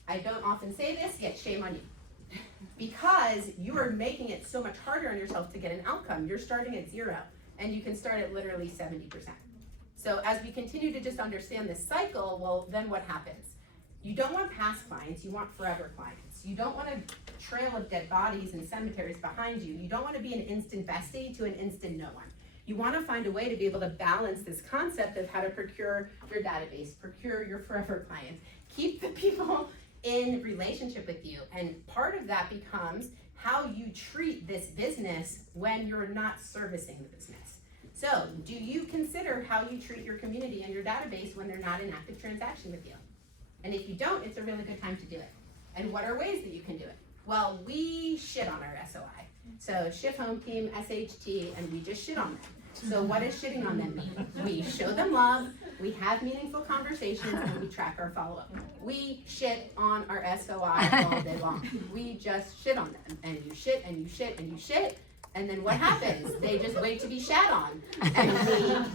I don't often say this, yet shame on you. Because you are making it so much harder on yourself to get an outcome. You're starting at 0, and you can start at literally 70%. So as we continue to just understand this cycle, well, then what happens? You don't want past clients, you want forever clients. You don't want a trail of dead bodies and cemeteries behind you. You don't want to be an instant bestie to an instant no one. You want to find a way to be able to balance this concept of how to procure your database, procure your forever clients, keep the people in relationship with you. And part of that becomes how you treat this business when you're not servicing the business. So do you consider how you treat your community and your database when they're not in active transaction with you? And if you don't, it's a really good time to do it. And what are ways that you can do it? Well, we shit on our SOI. So Schiff Home Team, SHT, and we just shit on them. So what does shitting on them mean? We show them love, we have meaningful conversations, and we track our follow-up. We shit on our SOI all day long. We just shit on them. And you shit, and you shit, and you shit. And then what happens? They just wait to be shat on. And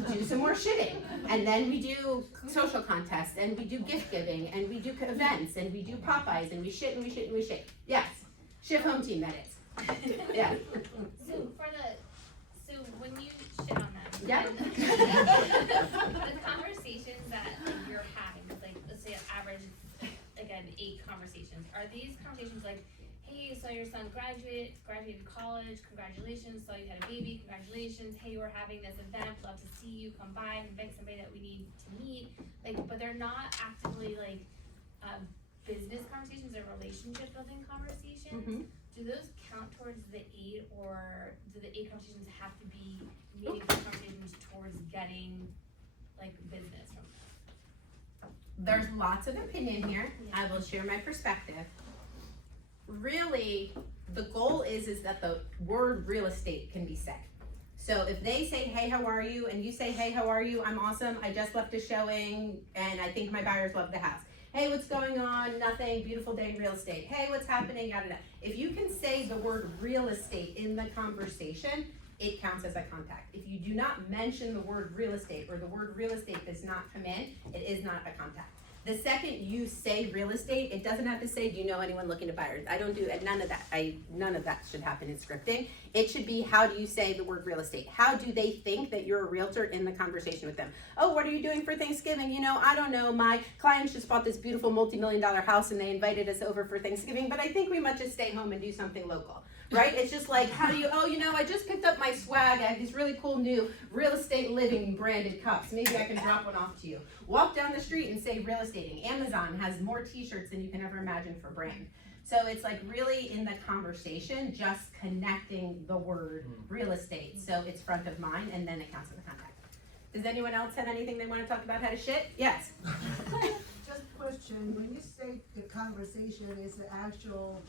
we do some more shitting. And then we do social contests, and we do gift giving, and we do events, and we do Popeyes, and we shit, and we shit, and we shit. Yes. Schiff Home Team, that is. Yeah. So when you shit on them, Yeah. the conversations that like, you're having, like let's say an average, again, 8 conversations. Are these conversations like, hey, so your son graduated college, congratulations, saw you had a baby, congratulations, hey, we're having this event, love to see you, come by, invite somebody that we need to meet, like, but they're not actively like business conversations or relationship building conversations. Mm-hmm. Do those count towards the 8, or do the 8 conversations have to be meaningful conversations towards getting like business from them? There's lots of opinion here. I will share my perspective. Really, the goal is that the word real estate can be said. So if they say, hey, how are you? And you say, hey, how are you? I'm awesome. I just left a showing and I think my buyers love the house. Hey, what's going on? Nothing. Beautiful day in real estate. Hey, what's happening? Yada, yada. If you can say the word real estate in the conversation, it counts as a contact. If you do not mention the word real estate, or the word real estate does not come in, it is not a contact. The second you say real estate, it doesn't have to say, do you know anyone looking to buy? I don't do, and none of that should happen in scripting. It should be, how do you say the word real estate? How do they think that you're a realtor in the conversation with them? Oh, what are you doing for Thanksgiving? You know, I don't know, my clients just bought this beautiful multi-million-dollar house and they invited us over for Thanksgiving, but I think we might just stay home and do something local. Right? It's just like, how do you, oh, you know, I just picked up my swag. I have these really cool new real estate living branded cups. Maybe I can drop one off to you. Walk down the street and say real estating. Amazon has more t-shirts than you can ever imagine for brand. So it's like really in the conversation, just connecting the word real estate. So it's front of mind and then it counts as a contact. Does anyone else have anything they want to talk about how to shit? Yes. Just a question, when you say the conversation is the actual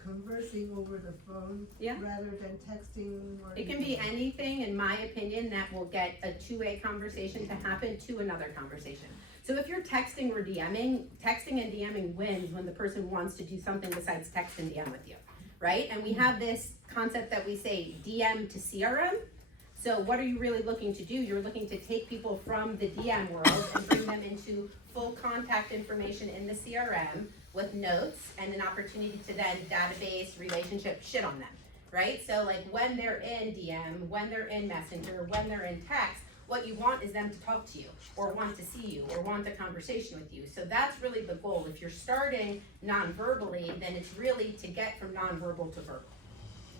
conversing over the phone Yeah. rather than texting or It can be anything, in my opinion, that will get a two-way conversation to happen to another conversation. So if you're texting or DMing, texting and DMing wins when the person wants to do something besides text and DM with you, right? And we have this concept that we say DM to CRM. So what are you really looking to do? You're looking to take people from the DM world and bring them into full contact information in the CRM with notes and an opportunity to then database, relationship, shit on them, right? So like when they're in DM, when they're in Messenger, when they're in text, what you want is them to talk to you or want to see you or want a conversation with you. So that's really the goal. If you're starting non-verbally, then it's really to get from non-verbal to verbal.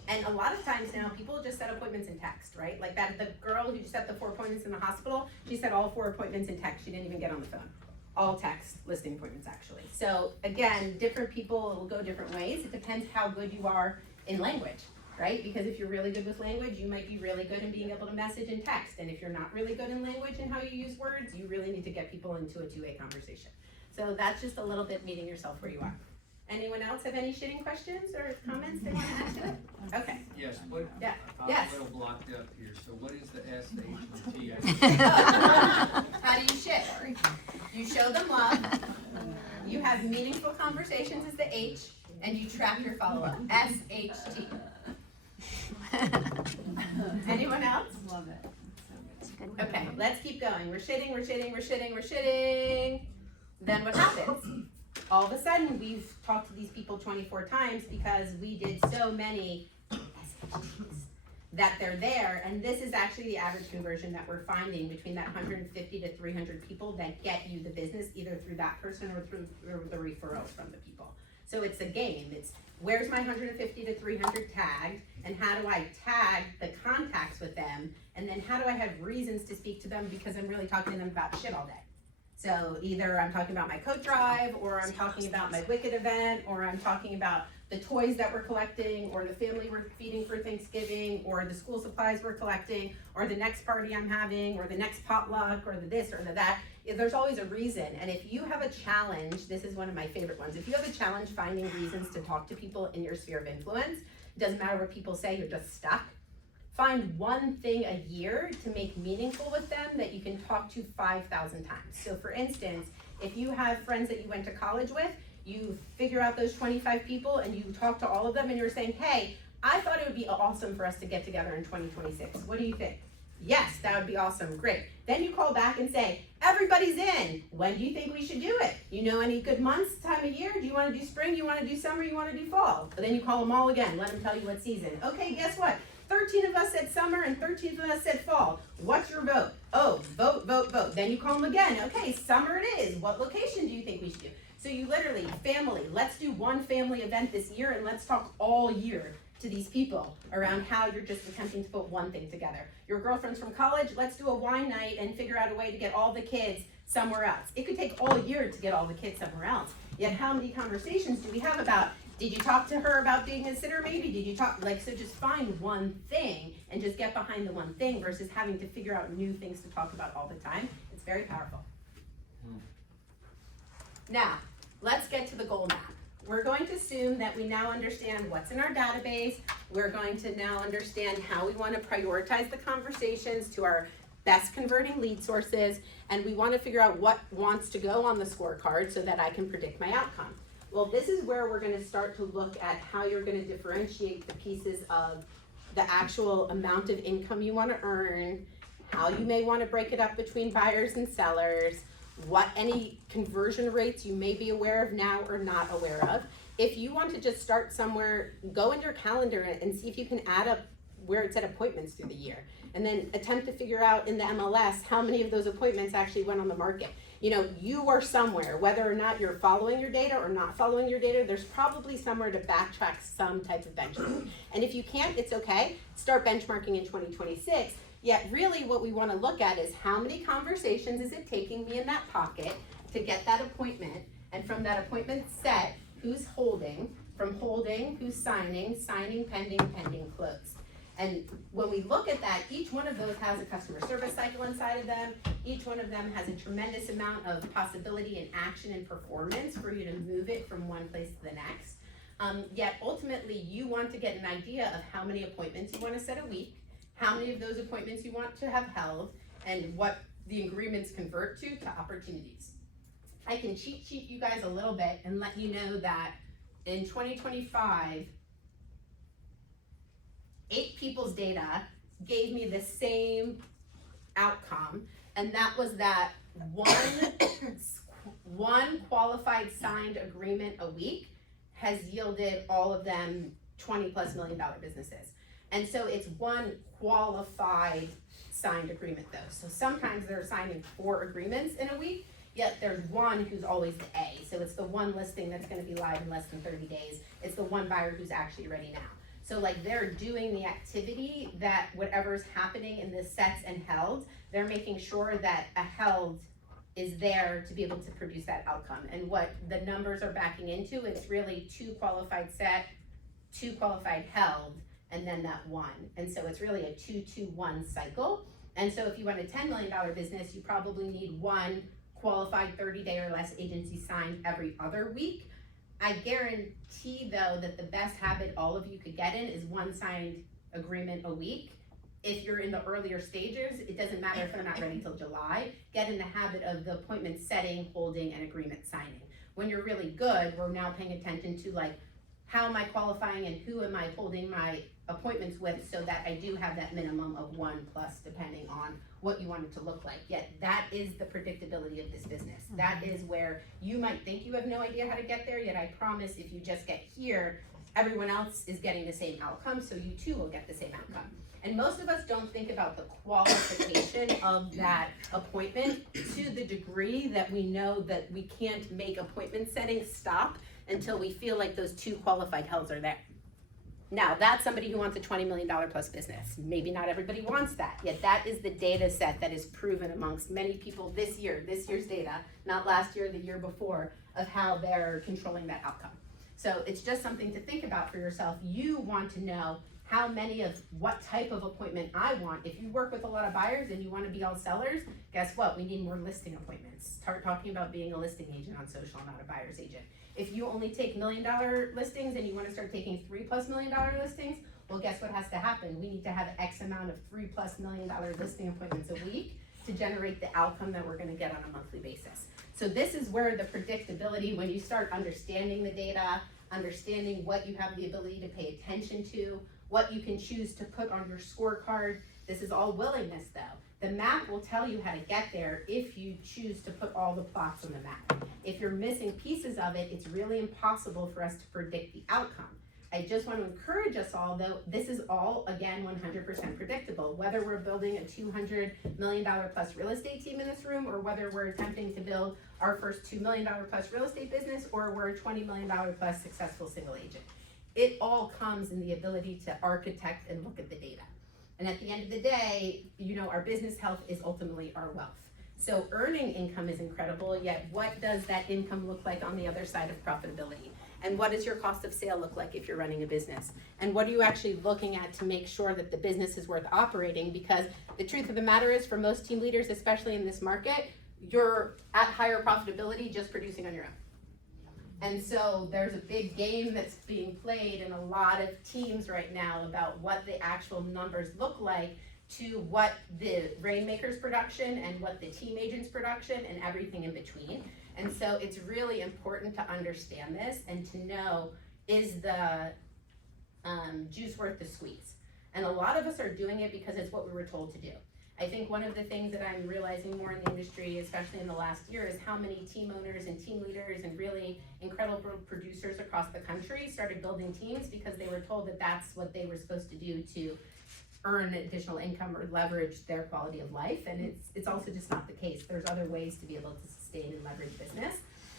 And a lot of times now, people just set appointments in text, right? Like that, the girl who set the 4 appointments in the hospital, she set all 4 appointments in text. She didn't even get on the phone. All text listing appointments, actually. So again, different people will go different ways. It depends how good you are in language, right? Because if you're really good with language, you might be really good in being able to message in text. And if you're not really good in language and how you use words, you really need to get people into a two-way conversation. So that's just a little bit meeting yourself where you are. Anyone else have any shitting questions or comments they want to add to it? Okay. Yes, what, Yeah. I'm Yes. a little blocked up here, so what is the S, the H, and the T? How do you shit? You show them love, you have meaningful conversations is the H, and you track your follow-up, S-H-T. Anyone else? Love it. Okay, let's keep going. We're shitting, we're shitting, we're shitting, we're shitting. Then what happens? All of a sudden, we've talked to these people 24 times because we did so many SHTs that they're there. And this is actually the average conversion that we're finding between that 150 to 300 people that get you the business, either through that person or through the referrals from the people. So it's a game. It's where's my 150 to 300 tagged, and how do I tag the contacts with them, and then how do I have reasons to speak to them because I'm really talking to them about shit all day. So either I'm talking about my coat drive, or I'm talking about my Wicked event, or I'm talking about the toys that we're collecting, or the family we're feeding for Thanksgiving, or the school supplies we're collecting, or the next party I'm having, or the next potluck, or the this or the that. There's always a reason. And if you have a challenge, this is one of my favorite ones. If you have a challenge finding reasons to talk to people in your sphere of influence, it doesn't matter what people say, you're just stuck. Find one thing a year to make meaningful with them that you can talk to 5,000 times. So for instance, if you have friends that you went to college with, you figure out those 25 people and you talk to all of them and you're saying, hey, I thought it would be awesome for us to get together in 2026. What do you think? Yes, that would be awesome, great. Then you call back and say, everybody's in. When do you think we should do it? You know any good months, time of year? Do you want to do spring? You want to do summer? You want to do fall? But then you call them all again, let them tell you what season. Okay, guess what? 13 of us said summer and 13 of us said fall. What's your vote? Oh, vote, vote, vote. Then you call them again. Okay, summer it is. What location do you think we should do? So you literally, family, let's do one family event this year and let's talk all year to these people around how you're just attempting to put one thing together. Your girlfriend's from college, let's do a wine night and figure out a way to get all the kids somewhere else. It could take all year to get all the kids somewhere else. Yet how many conversations do we have about, did you talk to her about being a sitter maybe? Did you talk, so just find one thing and just get behind the one thing versus having to figure out new things to talk about all the time. It's very powerful. Now, let's get to the goal map. We're going to assume that we now understand what's in our database. We're going to now understand how we want to prioritize the conversations to our best converting lead sources, and we want to figure out what wants to go on the scorecard so that I can predict my outcome. Well, this is where we're going to start to look at how you're going to differentiate the pieces of the actual amount of income you want to earn, how you may want to break it up between buyers and sellers, what any conversion rates you may be aware of now or not aware of. If you want to just start somewhere, go in your calendar and see if you can add up where it's at appointments through the year. And then attempt to figure out in the MLS how many of those appointments actually went on the market. You know, you are somewhere, whether or not you're following your data or not following your data, there's probably somewhere to backtrack some type of benchmark. And if you can't, it's okay. Start benchmarking in 2026. Yet really what we want to look at is how many conversations is it taking me in that pocket to get that appointment, and from that appointment set, who's holding, from holding, who's signing, signing, pending, pending, close. And when we look at that, each one of those has a customer service cycle inside of them. Each one of them has a tremendous amount of possibility and action and performance for you to move it from one place to the next. Yet ultimately, you want to get an idea of how many appointments you want to set a week, how many of those appointments you want to have held, and what the agreements convert to opportunities. I can cheat sheet you guys a little bit and let you know that in 2025, 8 people's data gave me the same outcome, and that was that one qualified signed agreement a week has yielded all of them $20+ million businesses. And so it's one qualified signed agreement though. So sometimes they're signing 4 agreements in a week, yet there's one who's always the A. So it's the one listing that's gonna be live in less than 30 days. It's the one buyer who's actually ready now. So like they're doing the activity that whatever's happening in the sets and held, they're making sure that a held is there to be able to produce that outcome. And what the numbers are backing into, it's really 2 qualified set, 2 qualified held, and then that 1. And so it's really a 2-2-1 cycle. And so if you want a $10 million business, you probably need 1 qualified 30-day or less agency signed every other week. I guarantee though that the best habit all of you could get in is 1 signed agreement a week. If you're in the earlier stages, it doesn't matter if they're not ready till July, get in the habit of the appointment setting, holding, and agreement signing. When you're really good, we're now paying attention to like, how am I qualifying and who am I holding my appointments with so that I do have that minimum of 1+ depending on what you want it to look like. Yet that is the predictability of this business. That is where you might think you have no idea how to get there, yet I promise if you just get here, everyone else is getting the same outcome, so you too will get the same outcome. And most of us don't think about the qualification of that appointment to the degree that we know that we can't make appointment setting stop until we feel like those 2 qualified helds are there. Now, that's somebody who wants a $20 million plus business. Maybe not everybody wants that, yet that is the data set that is proven amongst many people this year's data, not last year, the year before, of how they're controlling that outcome. So it's just something to think about for yourself. You want to know how many of what type of appointment I want. If you work with a lot of buyers and you want to be all sellers, guess what? We need more listing appointments. Start talking about being a listing agent on social, not a buyer's agent. If you only take $1 million listings and you want to start taking $3+ million listings, well, guess what has to happen? We need to have X amount of $3+ million listing appointments a week to generate the outcome that we're going to get on a monthly basis. So this is where the predictability, when you start understanding the data, understanding what you have the ability to pay attention to, what you can choose to put on your scorecard. This is all willingness though. The map will tell you how to get there if you choose to put all the plots on the map. If you're missing pieces of it, it's really impossible for us to predict the outcome. I just want to encourage us all though, this is all, again, 100% predictable. Whether we're building a $200 million plus real estate team in this room, or whether we're attempting to build our first $2 million plus real estate business, or we're a $20 million plus successful single agent. It all comes in the ability to architect and look at the data. And at the end of the day, you know, our business health is ultimately our wealth. So earning income is incredible, yet what does that income look like on the other side of profitability? And what does your cost of sale look like if you're running a business? And what are you actually looking at to make sure that the business is worth operating? Because the truth of the matter is, for most team leaders, especially in this market, you're at higher profitability just producing on your own. And so there's a big game that's being played in a lot of teams right now about what the actual numbers look like to what the Rainmaker's production and what the team agent's production and everything in between. And so it's really important to understand this and to know, is the juice worth the squeeze? And a lot of us are doing it because it's what we were told to do. I think one of the things that I'm realizing more in the industry, especially in the last year, is how many team owners and team leaders and really incredible producers across the country started building teams because they were told that that's what they were supposed to do to earn additional income or leverage their quality of life. And it's also just not the case. There's other ways to be able to sustain and leverage business.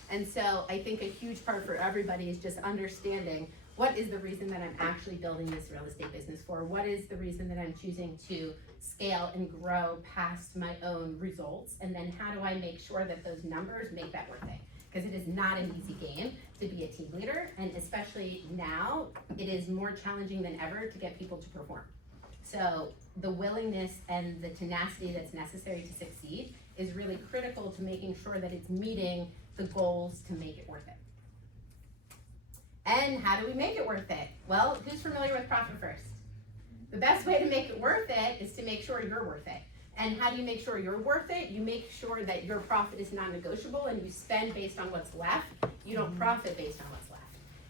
And so I think a huge part for everybody is just understanding what is the reason that I'm actually building this real estate business for? What is the reason that I'm choosing to scale and grow past my own results? And then how do I make sure that those numbers make that worth it? Because it is not an easy game to be a team leader. And especially now, it is more challenging than ever to get people to perform. So the willingness and the tenacity that's necessary to succeed is really critical to making sure that it's meeting the goals to make it worth it. And how do we make it worth it? Well, who's familiar with Profit First? The best way to make it worth it is to make sure you're worth it. And how do you make sure you're worth it? You make sure that your profit is non-negotiable and you spend based on what's left. You don't profit based on what's left.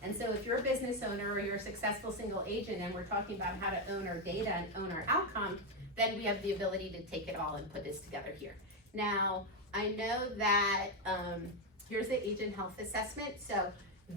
And so if you're a business owner or you're a successful single agent and we're talking about how to own our data and own our outcome, then we have the ability to take it all and put this together here. Now, I know that here's the agent health assessment. So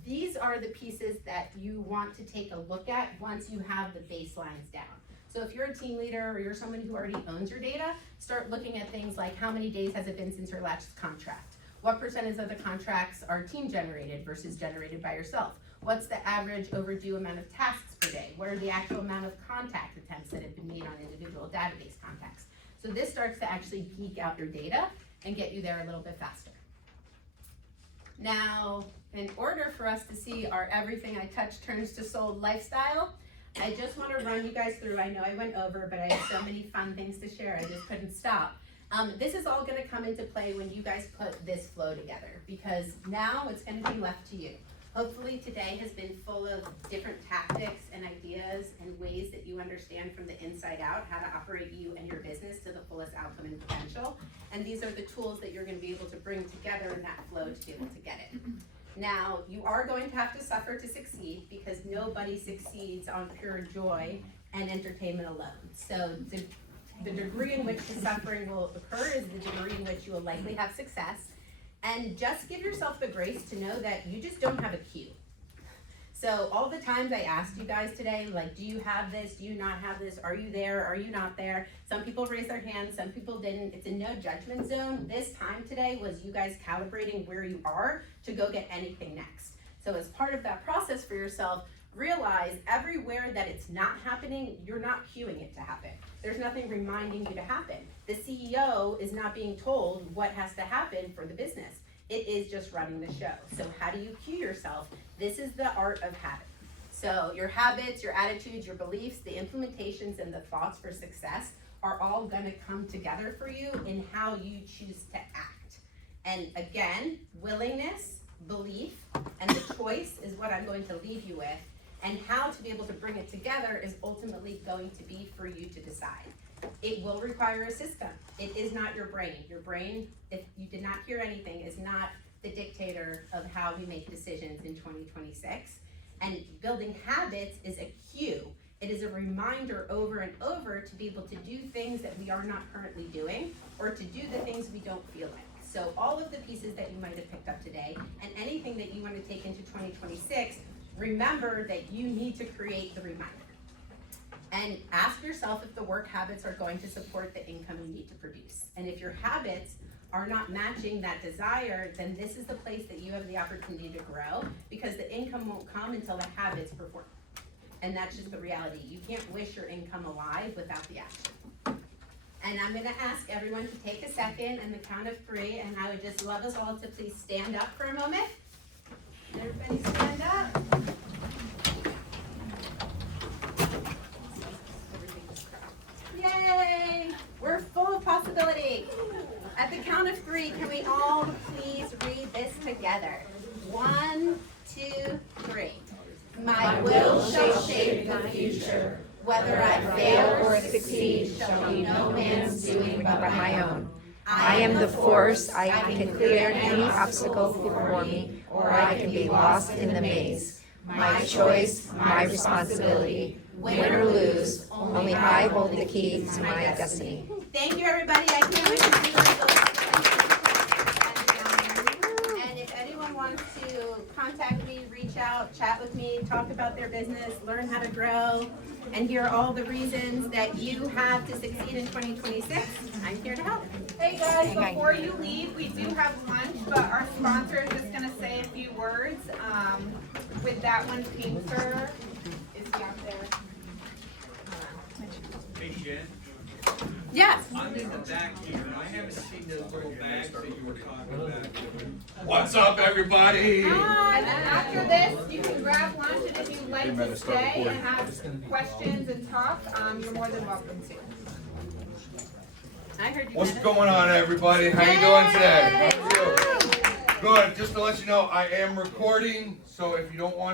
these are the pieces that you want to take a look at once you have the baselines down. So if you're a team leader or you're someone who already owns your data, start looking at things like how many days has it been since your last contract? What percentage of the contracts are team generated versus generated by yourself? What's the average overdue amount of tasks per day? What are the actual amount of contact attempts that have been made on individual database contacts? So this starts to actually geek out your data and get you there a little bit faster. Now, in order for us to see our everything I touch turns to sold lifestyle, I just want to run you guys through. I know I went over, but I have so many fun things to share. I just couldn't stop. This is all going to come into play when you guys put this flow together, because now it's going to be left to you. Hopefully today has been full of different tactics and ideas and ways that you understand from the inside out how to operate you and your business to the fullest outcome and potential. And these are the tools that you're going to be able to bring together in that flow to be able to get it. Now, you are going to have to suffer to succeed because nobody succeeds on pure joy and entertainment alone. So the degree in which the suffering will occur is the degree in which you will likely have success. And just give yourself the grace to know that you just don't have a cue. So all the times I asked you guys today, like, do you have this? Do you not have this? Are you there? Are you not there? Some people raised their hands, some people didn't. It's a no judgment zone. This time today was you guys calibrating where you are to go get anything next. So as part of that process for yourself, realize everywhere that it's not happening, you're not cueing it to happen. There's nothing reminding you to happen. The CEO is not being told what has to happen for the business. It is just running the show. So how do you cue yourself? This is the art of habit. So your habits, your attitudes, your beliefs, the implementations, and the thoughts for success are all gonna come together for you in how you choose to act. And again, willingness, belief, and the choice is what I'm going to leave you with. And how to be able to bring it together is ultimately going to be for you to decide. It will require a system. It is not your brain. Your brain, if you did not hear anything, is not the dictator of how we make decisions in 2026. And building habits is a cue. It is a reminder over and over to be able to do things that we are not currently doing or to do the things we don't feel like. So all of the pieces that you might have picked up today and anything that you want to take into 2026, remember that you need to create the reminder. And ask yourself if the work habits are going to support the income you need to produce. And if your habits are not matching that desire, then this is the place that you have the opportunity to grow, because the income won't come until the habits perform. And that's just the reality. You can't wish your income alive without the action. And I'm gonna ask everyone to take a second and the count of 3, and I would just love us all to please stand up for a moment. Everybody stand up. Yay! We're full of possibility. At the count of 3, can we all please read this together? 1, 2, 3. My will shall shape the future. Whether I fail or succeed shall be no man's doing but my own. I am the force. I can clear any obstacle before me, or I can be lost in the maze. My choice, my responsibility. Win or lose, only I hold the key to my destiny. Thank you, everybody. I can't wait to see the results. And if anyone wants to contact me, reach out, chat with me, talk about their business, learn how to grow, and hear all the reasons that you have to succeed in 2026, I'm here to help. Hey guys, before you leave, we do have lunch, but our sponsor is just gonna say a few words. With that one painter, is he out there? Hey Jen, Yes. I'm in the back here, I haven't seen those little bags that you were talking about. What's up, everybody? And then after this, you can grab lunch, and if you'd like to stay and have questions and talk, you're more than welcome to. I heard you. What's going on, everybody? How you doing today? How are you? Good. Just to let you know, I am recording, so if you don't want